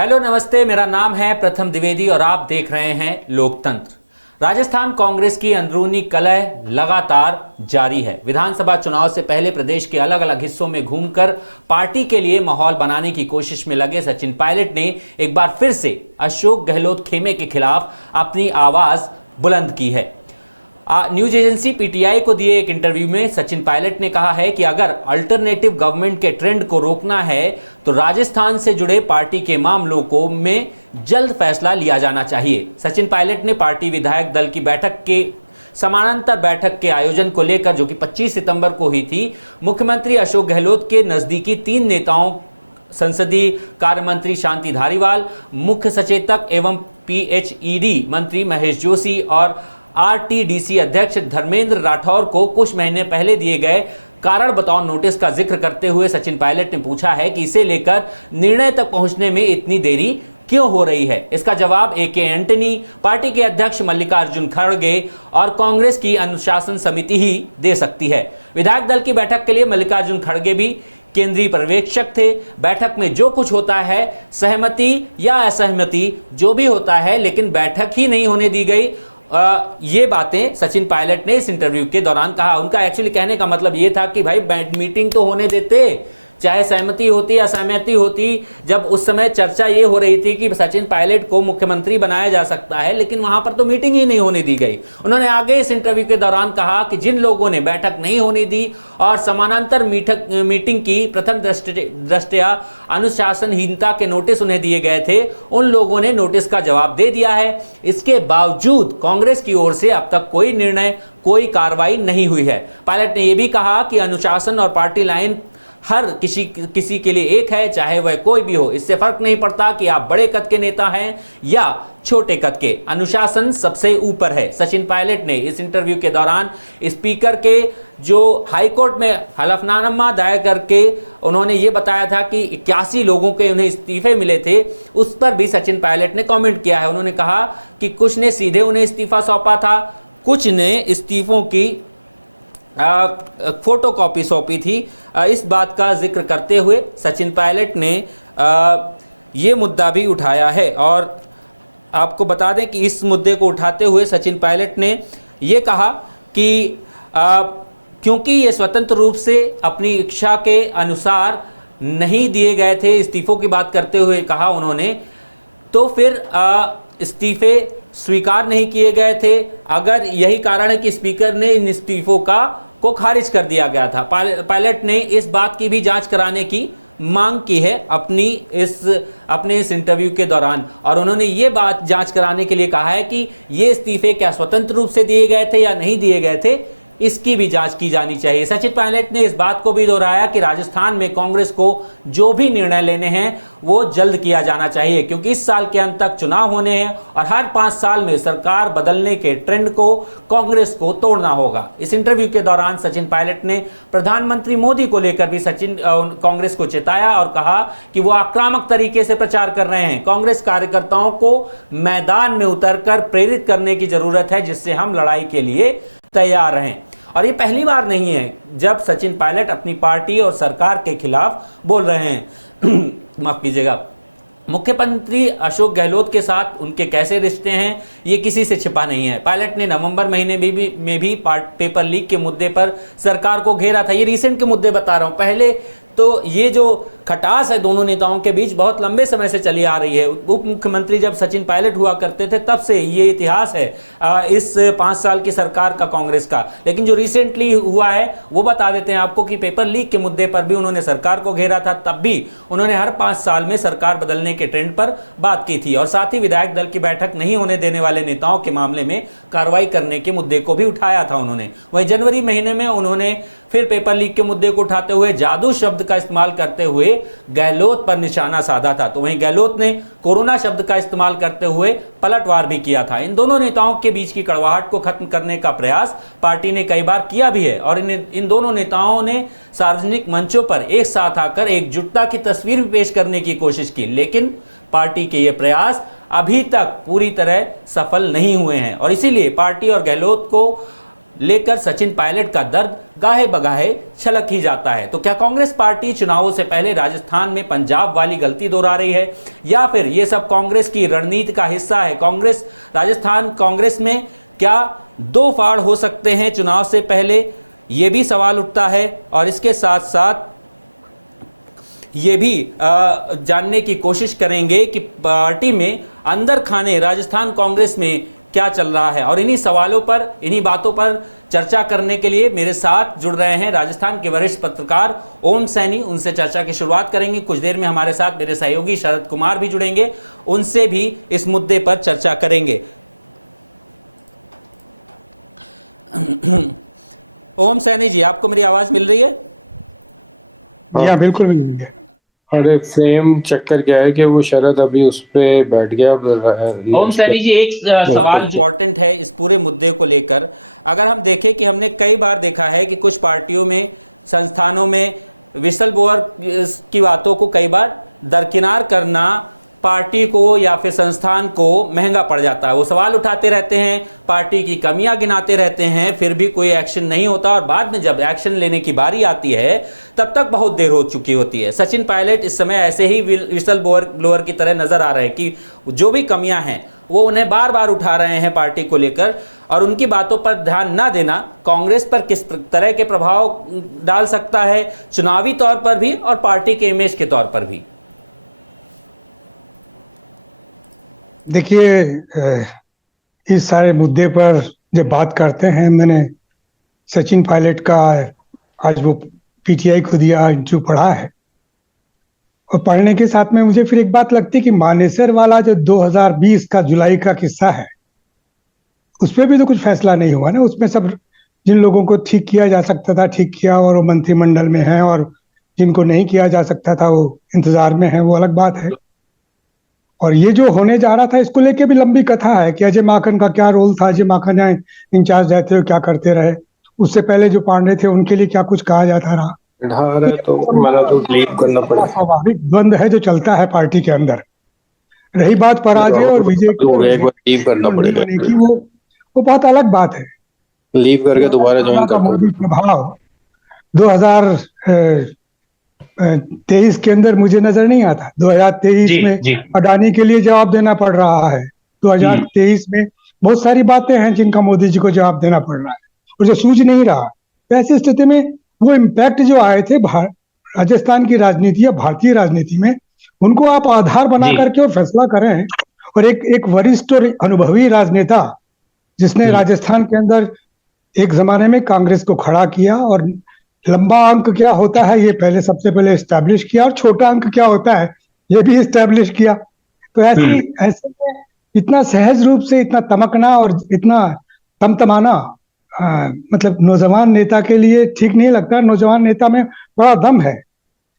Hello नमस्ते, मेरा नाम है प्रथम द्विवेदी और आप देख रहे हैं लोकतंत्र। राजस्थान कांग्रेस की अंदरूनी कलह लगातार जारी है। विधानसभा चुनाव से पहले प्रदेश के अलग अलग हिस्सों में घूमकर पार्टी के लिए माहौल बनाने की कोशिश में लगे सचिन पायलट ने एक बार फिर से अशोक गहलोत खेमे के खिलाफ अपनी आवाज बुलंद की है। न्यूज एजेंसी पीटीआई को दिए एक इंटरव्यू में सचिन पायलट ने कहा है कि अगर अल्टरनेटिव गवर्नमेंट के ट्रेंड को रोकना है तो राजस्थान से जुड़े पार्टी के मामलों को में जल्द फैसला लिया जाना चाहिए। सचिन पायलट ने पार्टी विधायक दल की बैठक के समानांतर बैठक के आयोजन को लेकर, जो कि 25 सितंबर को हुई थी, मुख्यमंत्री अशोक गहलोत के नजदीकी 3 नेताओं संसदीय कार्य मंत्री शांति धारीवाल, मुख्य सचेतक एवं पीएचईडी मंत्री महेश जोशी और आरटीडीसी अध्यक्ष धर्मेंद्र राठौर को कुछ महीने पहले दिए गए कारण बताओ नोटिस का जिक्र करते हुए सचिन पायलट ने पूछा है कि इसे लेकर निर्णय तक पहुंचने में इतनी देरी क्यों हो रही है। इसका जवाब ए.के. एंटनी, पार्टी के अध्यक्ष मल्लिकार्जुन खड़गे और कांग्रेस की अनुशासन समिति ही दे सकती है। विधायक दल की बैठक के लिए मल्लिकार्जुन खड़गे भी केंद्रीय पर्यवेक्षक थे। बैठक में जो कुछ होता है, सहमति या असहमति जो भी होता है, लेकिन बैठक ही नहीं होने दी गई। ये बातें सचिन पायलट ने इस इंटरव्यू के दौरान कहा। उनका एक्चुअली कहने का मतलब ये था कि भाई मीटिंग तो होने देते, चाहे सहमति होती या असहमति होती। जब उस समय चर्चा ये हो रही थी कि सचिन पायलट को मुख्यमंत्री बनाया जा सकता है, लेकिन वहां पर तो मीटिंग ही नहीं होने दी गई। उन्होंने आगे इस इंटरव्यू के दौरान कहा कि जिन लोगों ने बैठक नहीं होने दी और समानांतर मीटिंग की प्रथम दृष्टया अनुशासनहीनता के नोटिस उन्हें दिए गए थे, उन लोगों ने नोटिस का जवाब दे दिया है। इसके बावजूद कांग्रेस की ओर से अब तक कोई निर्णय, कोई कार्रवाई नहीं हुई है। पायलट ने यह भी कहा कि अनुशासन और पार्टी लाइन हर किसी के लिए एक है, चाहे वह कोई भी हो। इससे फर्क नहीं पड़ता कि आप बड़े कद के नेता हैं या छोटे कद के, अनुशासन सबसे ऊपर है। सचिन पायलट ने इस इंटरव्यू के दौरान स्पीकर के जो हाईकोर्ट में हलफनामा दायर करके उन्होंने ये बताया था कि 81 लोगों के उन्हें इस्तीफे मिले थे, उस पर भी सचिन पायलट ने कमेंट किया है। उन्होंने कहा कि कुछ ने सीधे उन्हें इस्तीफा सौंपा था, कुछ ने इस्तीफों की फोटो कॉपी सौंपी थी। इस बात का जिक्र करते हुए सचिन पायलट ने ये मुद्दा भी उठाया है। और आपको बता दें कि इस मुद्दे को उठाते हुए सचिन पायलट ने ये कहा कि क्योंकि ये स्वतंत्र रूप से अपनी इच्छा के अनुसार नहीं दिए गए थे, इस्तीफों की बात करते हुए कहा उन्होंने, तो फिर इस्तीफे स्वीकार नहीं किए गए थे। अगर यही कारण है कि स्पीकर ने इन इस्तीफों को खारिज कर दिया गया था। पायलट ने इस बात की भी जांच कराने की मांग की है अपने इस इंटरव्यू के दौरान, और उन्होंने ये बात जांच कराने के लिए कहा है कि ये इस्तीफे क्या स्वतंत्र रूप से दिए गए थे या नहीं दिए गए थे, इसकी भी जांच की जानी चाहिए। सचिन पायलट ने इस बात को भी दोहराया कि राजस्थान में कांग्रेस को जो भी निर्णय लेने हैं वो जल्द किया जाना चाहिए, क्योंकि इस साल के अंत तक चुनाव होने हैं और हर 5 साल में सरकार बदलने के ट्रेंड को कांग्रेस को तोड़ना होगा। इस इंटरव्यू के दौरान सचिन पायलट ने प्रधानमंत्री मोदी को लेकर भी कांग्रेस को चेताया और कहा कि वो आक्रामक तरीके से प्रचार कर रहे हैं। कांग्रेस कार्यकर्ताओं को मैदान में उतरकर प्रेरित करने की जरूरत है, जिससे हम लड़ाई के लिए तैयार हैं। और ये पहली बार नहीं है जब सचिन पायलट अपनी पार्टी और सरकार के खिलाफ बोल रहे हैं। माफ कीजिएगा। मुख्यमंत्री अशोक गहलोत के साथ उनके कैसे रिश्ते हैं, ये किसी से छिपा नहीं है। पायलट ने नवंबर महीने में भी पेपर लीक के मुद्दे पर सरकार को घेरा था। ये रिसेंट के मुद्दे बता रहा हूं। पहले तो ये जो खटास है दोनों नेताओं के बीच बहुत लंबे समय से चली आ रही है। उप मुख्यमंत्री जब सचिन पायलट हुआ करते थे तब से ये इतिहास है इस 5 साल की सरकार का, कांग्रेस का। लेकिन जो रिसेंटली हुआ है वो बता देते हैं आपको कि पेपर लीक के मुद्दे पर भी उन्होंने सरकार को घेरा था। तब भी उन्होंने हर 5 साल में सरकार बदलने के ट्रेंड पर बात की थी, और साथ ही विधायक दल की बैठक नहीं होने देने वाले नेताओं के मामले में कार्रवाई करने के मुद्दे को भी उठाया था उन्होंने। वहीं जनवरी महीने में उन्होंने फिर पेपर लीक के मुद्दे को उठाते हुए जादू शब्द का इस्तेमाल करते हुए गहलोत पर निशाना साधा था। तो वहीं गहलोत ने कोरोना शब्द का इस्तेमाल करते हुए पलटवार भी किया था। इन दोनों नेताओं के बीच की कड़वाहट को खत्म करने का प्रयास पार्टी ने कई बार किया भी है, और इन दोनों नेताओं ने सार्वजनिक मंचों पर एक साथ आकर एकजुटता की तस्वीर भी पेश करने की कोशिश की, लेकिन पार्टी के ये प्रयास अभी तक पूरी तरह सफल नहीं हुए हैं। और इसीलिए पार्टी और गहलोत को लेकर सचिन पायलट का दर्द गाहे बगाहे छलक ही जाता है। तो क्या कांग्रेस पार्टी चुनावों से पहले राजस्थान में पंजाब वाली गलती दोहरा रही है, या फिर ये सब कांग्रेस की रणनीति का हिस्सा है? राजस्थान कांग्रेस में क्या दो फाड़ हो सकते हैं चुनाव से पहले, ये भी सवाल उठता है। और इसके साथ साथ ये भी जानने की कोशिश करेंगे कि पार्टी में अंदर खाने राजस्थान कांग्रेस में क्या चल रहा है। और इन्हीं सवालों पर, इन्हीं बातों पर चर्चा करने के लिए मेरे साथ जुड़ रहे हैं राजस्थान के वरिष्ठ पत्रकार ओम सैनी। उनसे चर्चा की शुरुआत करेंगे। कुछ देर में हमारे साथ मेरे सहयोगी शरद कुमार भी जुड़ेंगे, उनसे भी इस मुद्दे पर चर्चा करेंगे। ओम सैनी जी, आपको मेरी आवाज मिल रही है? हाँ बिल्कुल मिल रही है। अरे सेम चक्कर क्या है कि वो शरद अभी उस पे बैठ गया। ओम सैनी जी, एक सवाल इंपॉर्टेंट है इस पूरे मुद्दे को लेकर। अगर हम देखें कि हमने कई बार देखा है कि कुछ पार्टियों में, संस्थानों में विसल ब्लोअर की बातों को कई बार दरकिनार करना पार्टी को या फिर संस्थान को महंगा पड़ जाता है। वो सवाल उठाते रहते हैं, पार्टी की कमियां गिनाते रहते हैं, फिर भी कोई एक्शन नहीं होता और बाद में जब एक्शन लेने की बारी आती है तब तक बहुत देर हो चुकी होती है। सचिन पायलट इस समय ऐसे ही विसल ब्लोअर की तरह नजर आ रहे हैं कि जो भी कमियां हैं वो उन्हें बार बार उठा रहे हैं पार्टी को लेकर, और उनकी बातों पर ध्यान ना देना कांग्रेस पर किस तरह के प्रभाव डाल सकता है, चुनावी तौर पर भी और पार्टी के इमेज के तौर पर भी? देखिए, इस सारे मुद्दे पर जब बात करते हैं, मैंने सचिन पायलट का आज वो पीटीआई को दिया इंटरव्यू पढ़ा है, और पढ़ने के साथ में मुझे फिर एक बात लगती है कि मानेसर वाला जो 2020 का जुलाई का किस्सा है, उस पर भी तो कुछ फैसला नहीं हुआ ना। उसमें सब जिन लोगों को ठीक किया जा सकता था ठीक किया, और वो मंत्रिमंडल में है, और जिनको नहीं किया जा सकता था वो इंतजार में है, वो अलग बात है। और ये जो होने जा रहा था, इसको लेके भी लंबी कथा है कि अजय माकन का क्या रोल था, अजय माकन इंचार्ज रहते हुए क्या करते रहे, उससे पहले जो पांडे थे उनके लिए क्या कुछ कहा जाता रहा। तो मैंने तो लीव करना पड़ा। स्वाभाविक द्वंद है जो चलता है पार्टी के अंदर। रही बात पराजय और विजय की, लीव करना पड़ेगा की वो बहुत अलग बात है। लीव करके दोबारा ज्वाइन करना। मोदी प्रभाव 2023 के अंदर मुझे नजर नहीं आता। 2023 में अडानी के लिए जवाब देना पड़ रहा है। 2023 में बहुत सारी बातें हैं जिनका मोदी जी को जवाब देना पड़ रहा है, और जो सूझ नहीं रहा। तो ऐसी स्थिति में वो इम्पैक्ट जो आए थे राजस्थान की राजनीति या भारतीय राजनीति में, उनको आप आधार बना करके और फैसला करें। और एक वरिष्ठ और अनुभवी राजनेता जिसने राजस्थान के अंदर एक जमाने में कांग्रेस को खड़ा किया, और लंबा अंक क्या होता है ये पहले सबसे पहले एस्टैब्लिश किया, और छोटा अंक क्या होता है ये भी एस्टैब्लिश किया। तो ऐसे में इतना सहज रूप से इतना तमकना और इतना तमतमाना मतलब नौजवान नेता के लिए ठीक नहीं लगता। नौजवान नेता में बड़ा दम है,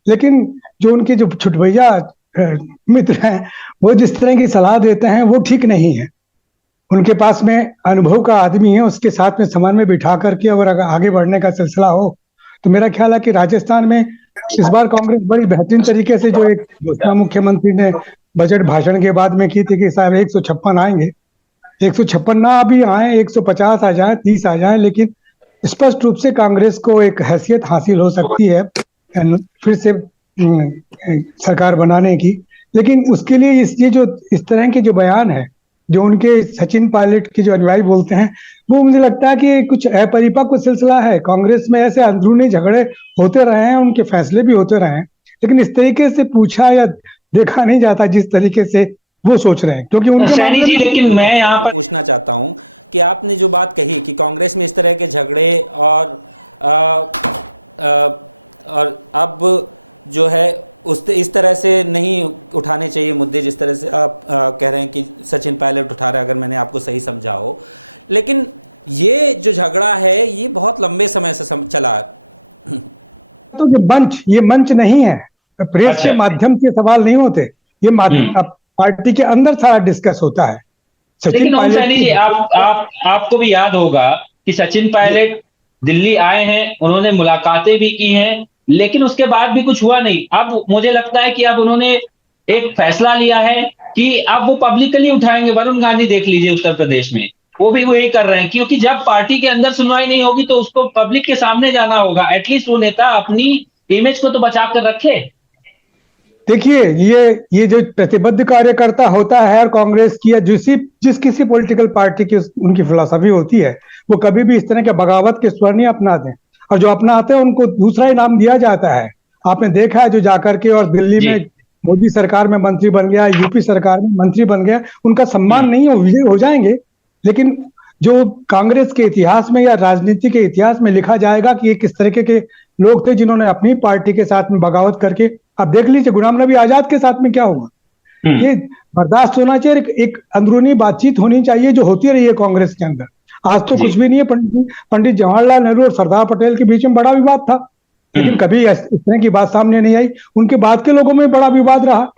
लेकिन जो उनके जो छुटभैया मित्र हैं वो जिस तरह की सलाह देते हैं वो ठीक नहीं है। उनके पास में अनुभव का आदमी है, उसके साथ में समान में बिठा करके अगर आगे बढ़ने का सिलसिला हो तो मेरा ख्याल है कि राजस्थान में इस बार कांग्रेस बड़ी बेहतरीन तरीके से, जो एक घोषणा मुख्यमंत्री ने बजट भाषण के बाद में की थी कि साहब 156 आएंगे, 156 ना अभी आए, 150 आ जाए, 30 आ जाए, लेकिन स्पष्ट रूप से कांग्रेस को एक हैसियत हासिल हो सकती है फिर से सरकार बनाने की। लेकिन उसके लिए ये जो इस तरह के जो बयान है, जो उनके सचिन पायलट के जो अनुयायी बोलते हैं, वो मुझे लगता है कि कुछ अपरिपक्व सिलसिला है। कांग्रेस में ऐसे अंदरूनी झगड़े होते रहे हैं, उनके फैसले भी होते रहे हैं, लेकिन इस तरीके से पूछा या देखा नहीं जाता जिस तरीके से वो सोच रहे हैं। क्योंकि उनके जी, लेकिन मैं यहाँ पर पूछना चाहता हूँ कि आपने जो बात कही कि कांग्रेस में इस तरह के झगड़े और अब जो है इस तरह से नहीं उठाने चाहिए मुद्दे जिस तरह से आप कह रहे हैं कि सचिन पायलट उठा रहे हैं, अगर मैंने आपको सही समझा हो। लेकिन ये जो झगड़ा है ये बहुत लंबे समय से चला। तो ये मंच नहीं है, प्रेस के माध्यम से सवाल नहीं होते, ये पार्टी के अंदर सारा डिस्कस होता है। लेकिन ओम सैनी जी, आपको भी याद होगा कि सचिन पायलट दिल्ली आए हैं, उन्होंने मुलाकातें भी की हैं, लेकिन उसके बाद भी कुछ हुआ नहीं। अब मुझे लगता है कि अब उन्होंने एक फैसला लिया है कि अब वो पब्लिकली उठाएंगे। वरुण गांधी देख लीजिए उत्तर प्रदेश में, वो भी वही कर रहे हैं, क्योंकि जब पार्टी के अंदर सुनवाई नहीं होगी तो उसको पब्लिक के सामने जाना होगा। एटलीस्ट वो नेता अपनी इमेज को तो बचा कर रखे। देखिए, ये जो प्रतिबद्ध कार्यकर्ता होता है और कांग्रेस की या जिस किसी पॉलिटिकल पार्टी की उनकी फिलॉसफी होती है, वो कभी भी इस तरह के बगावत के स्वर नहीं अपनाते हैं, और जो अपनाते हैं उनको दूसरा इनाम दिया जाता है। आपने देखा है जो जाकर के और दिल्ली में मोदी सरकार में मंत्री बन गया, यूपी सरकार में मंत्री बन गया, उनका सम्मान नहीं हो जाएंगे, लेकिन जो कांग्रेस के इतिहास में या राजनीति के इतिहास में लिखा जाएगा कि ये किस तरीके के लोग थे जिन्होंने अपनी पार्टी के साथ में बगावत करके, अब देख लीजिए गुलाम नबी आजाद के साथ में क्या हुआ। ये बर्दाश्त होना चाहिए, एक अंदरूनी बातचीत होनी चाहिए जो होती रही है कांग्रेस के अंदर। आज तो कुछ भी नहीं है, पंडित जवाहरलाल नेहरू और सरदार पटेल के बीच में बड़ा विवाद था, लेकिन कभी इस तरह की बात सामने नहीं आई। उनके बाद के लोगों में बड़ा विवाद रहा।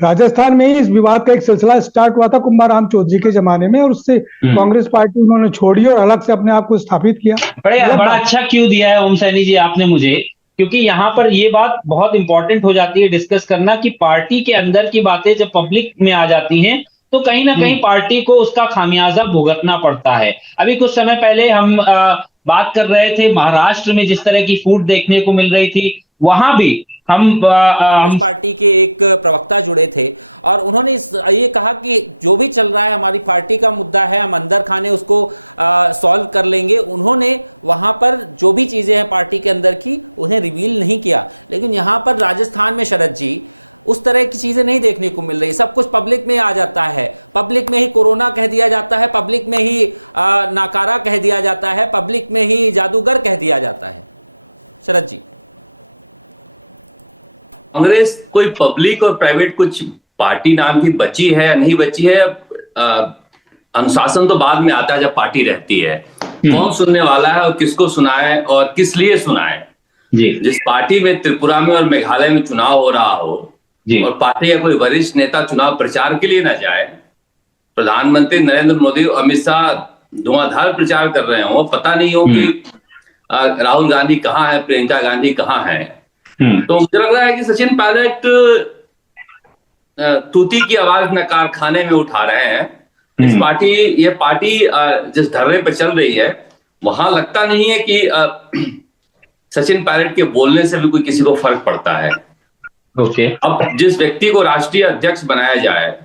राजस्थान में ही इस विवाद का एक सिलसिला स्टार्ट हुआ था कुंभाराम चौधरी के जमाने में, और उससे कांग्रेस पार्टी उन्होंने छोड़ी और अलग से अपने आप को स्थापित किया। बड़ा अच्छा क्यों दिया है ओम सैनी जी आपने मुझे, क्योंकि यहाँ पर ये बात बहुत इंपॉर्टेंट हो जाती है डिस्कस करना कि पार्टी के अंदर की बातें जब पब्लिक में आ जाती हैं तो कहीं ना कहीं पार्टी को उसका खामियाजा भुगतना पड़ता है। अभी कुछ समय पहले हम बात कर रहे थे महाराष्ट्र में जिस तरह की फूट देखने को मिल रही थी, वहां भी हम पार्टी के एक प्रवक्ता जुड़े थे और उन्होंने ये कहा कि जो भी चल रहा है हमारी पार्टी का मुद्दा है, हम अंदर खाने उसको सॉल्व कर लेंगे। उन्होंने वहां पर जो भी चीजें हैं पार्टी के अंदर की उन्हें रिवील नहीं किया, लेकिन यहां पर राजस्थान में शरद जी उस तरह की चीजें नहीं देखने को मिल रही। सब कुछ पब्लिक में आ जाता है, पब्लिक में ही कोरोना कह दिया जाता है, पब्लिक में ही नाकारा कह दिया जाता है, पब्लिक में ही जादूगर कह दिया जाता है। शरद जी, कांग्रेस कोई पब्लिक और प्राइवेट कुछ पार्टी नाम की बची है या नहीं बची है, अनुशासन तो बाद में आता है जब पार्टी रहती है। कौन सुनने वाला है और किसको सुनाए और किस लिए सुनाए। जिस पार्टी में त्रिपुरा में और मेघालय में चुनाव हो रहा हो और पार्टी का कोई वरिष्ठ नेता चुनाव प्रचार के लिए ना जाए, प्रधानमंत्री नरेंद्र मोदी और अमित शाह धुआंधार प्रचार कर रहे हो, पता नहीं हो कि राहुल गांधी कहाँ है, प्रियंका गांधी कहाँ है, तो मुझे लग रहा है कि सचिन पायलट तूती की आवाज न कारखाने में उठा रहे हैं। ये पार्टी जिस धर्रे पर चल रही है वहां लगता नहीं है कि सचिन पायलट के बोलने से भी कोई किसी को फर्क पड़ता है। अब जिस व्यक्ति को राष्ट्रीय अध्यक्ष बनाया जाए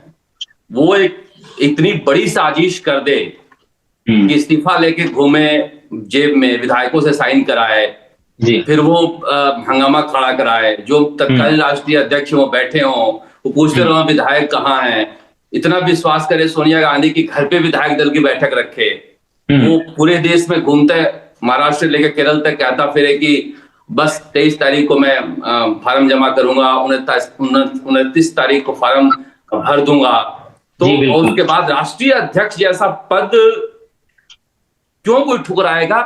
वो एक इतनी बड़ी साजिश कर दे कि इस्तीफा लेके घूमे, जेब में विधायकों से साइन कराए, फिर वो हंगामा खड़ा कराए, जो तत्कालीन राष्ट्रीय अध्यक्ष वो बैठे हों, वो पूछते रहो विधायक कहाँ हैं, इतना विश्वास करे सोनिया गांधी की घर पे विधायक दल की बैठक रखे, वो पूरे देश में घूमते महाराष्ट्र लेकर केरल तक कहता फिरे कि बस 23 तारीख को मैं फार्म जमा करूंगा, 29 तारीख को फार्म भर दूंगा। तो उसके बाद राष्ट्रीय अध्यक्ष जैसा पद क्यों कोई ठुकराएगा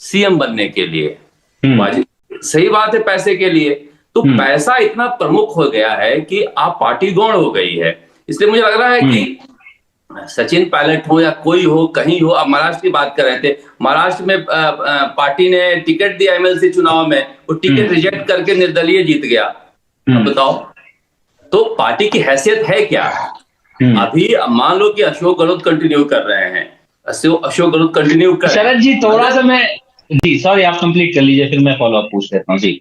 सीएम बनने के लिए? सही बात है, पैसे के लिए। तो पैसा इतना प्रमुख हो गया है कि आप पार्टी गौण हो गई है। इसलिए मुझे लग रहा है कि सचिन पायलट हो या कोई हो, कहीं हो, अब महाराष्ट्र की बात कर रहे थे, महाराष्ट्र में पार्टी ने टिकट दिया एमएलसी चुनाव में, वो टिकट रिजेक्ट करके निर्दलीय जीत गया। अब बताओ तो पार्टी की हैसियत है क्या? अभी मान लो कि अशोक गहलोत कंटिन्यू कर रहे हैं, अशोक गहलोत कंटिन्यू कर, शरद जी थोड़ा सा मैं सॉरी आप कंप्लीट कर लीजिए, फिर मैं फॉलो अप पूछ लेता हूँ जी।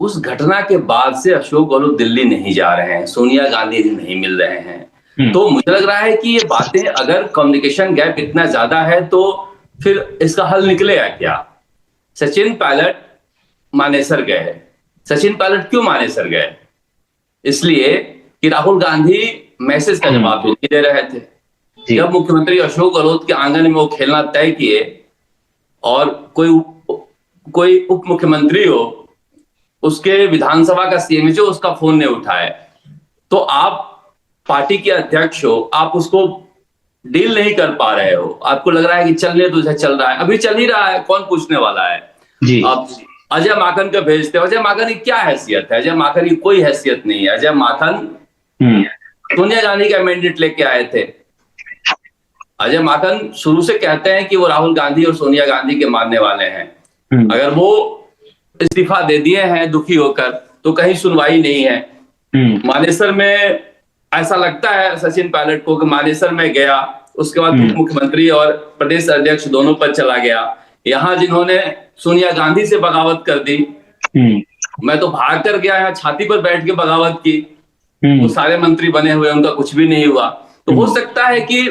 उस घटना के बाद से अशोक गहलोत दिल्ली नहीं जा रहे हैं, सोनिया गांधी नहीं मिल रहे हैं। तो मुझे लग रहा है कि ये बातें, अगर कम्युनिकेशन गैप इतना ज्यादा है तो फिर इसका हल निकलेगा क्या? सचिन पायलट मानेसर गए। सचिन पायलट क्यों मानेसर गए? इसलिए कि राहुल गांधी मैसेज का जवाब नहीं दे रहे थे। जब मुख्यमंत्री अशोक गहलोत के आंगन में वो खेलना तय किए और कोई उप मुख्यमंत्री हो, उसके विधानसभा का सीएमएचओ उसका फोन नहीं उठाए, तो आप पार्टी के अध्यक्ष हो, आप उसको डील नहीं कर पा रहे हो, आपको लग रहा है कि चलने तो चल रहा है, अभी चल ही रहा है, कौन पूछने वाला है जी। अब अजय माकन को भेजते हो, अजय माकन की क्या हैसियत है? अजय माकन की कोई हैसियत नहीं है। अजय माकन सोनिया गांधी का मैंडेट लेके आए थे। अजय माकन शुरू से कहते हैं कि वो राहुल गांधी और सोनिया गांधी के मानने वाले हैं। अगर वो इस्तीफा दे दिए हैं दुखी होकर तो कहीं सुनवाई नहीं है। मानेसर में ऐसा लगता है सचिन पायलट को कि मानेसर में गया, उसके बाद उप मुख्यमंत्री और प्रदेश अध्यक्ष दोनों पद चला गया। यहाँ जिन्होंने सोनिया गांधी से बगावत कर दी, मैं तो भाग कर गया, यहाँ छाती पर बैठ के बगावत की, वो सारे मंत्री बने हुए, उनका कुछ भी नहीं हुआ। तो हो सकता है कि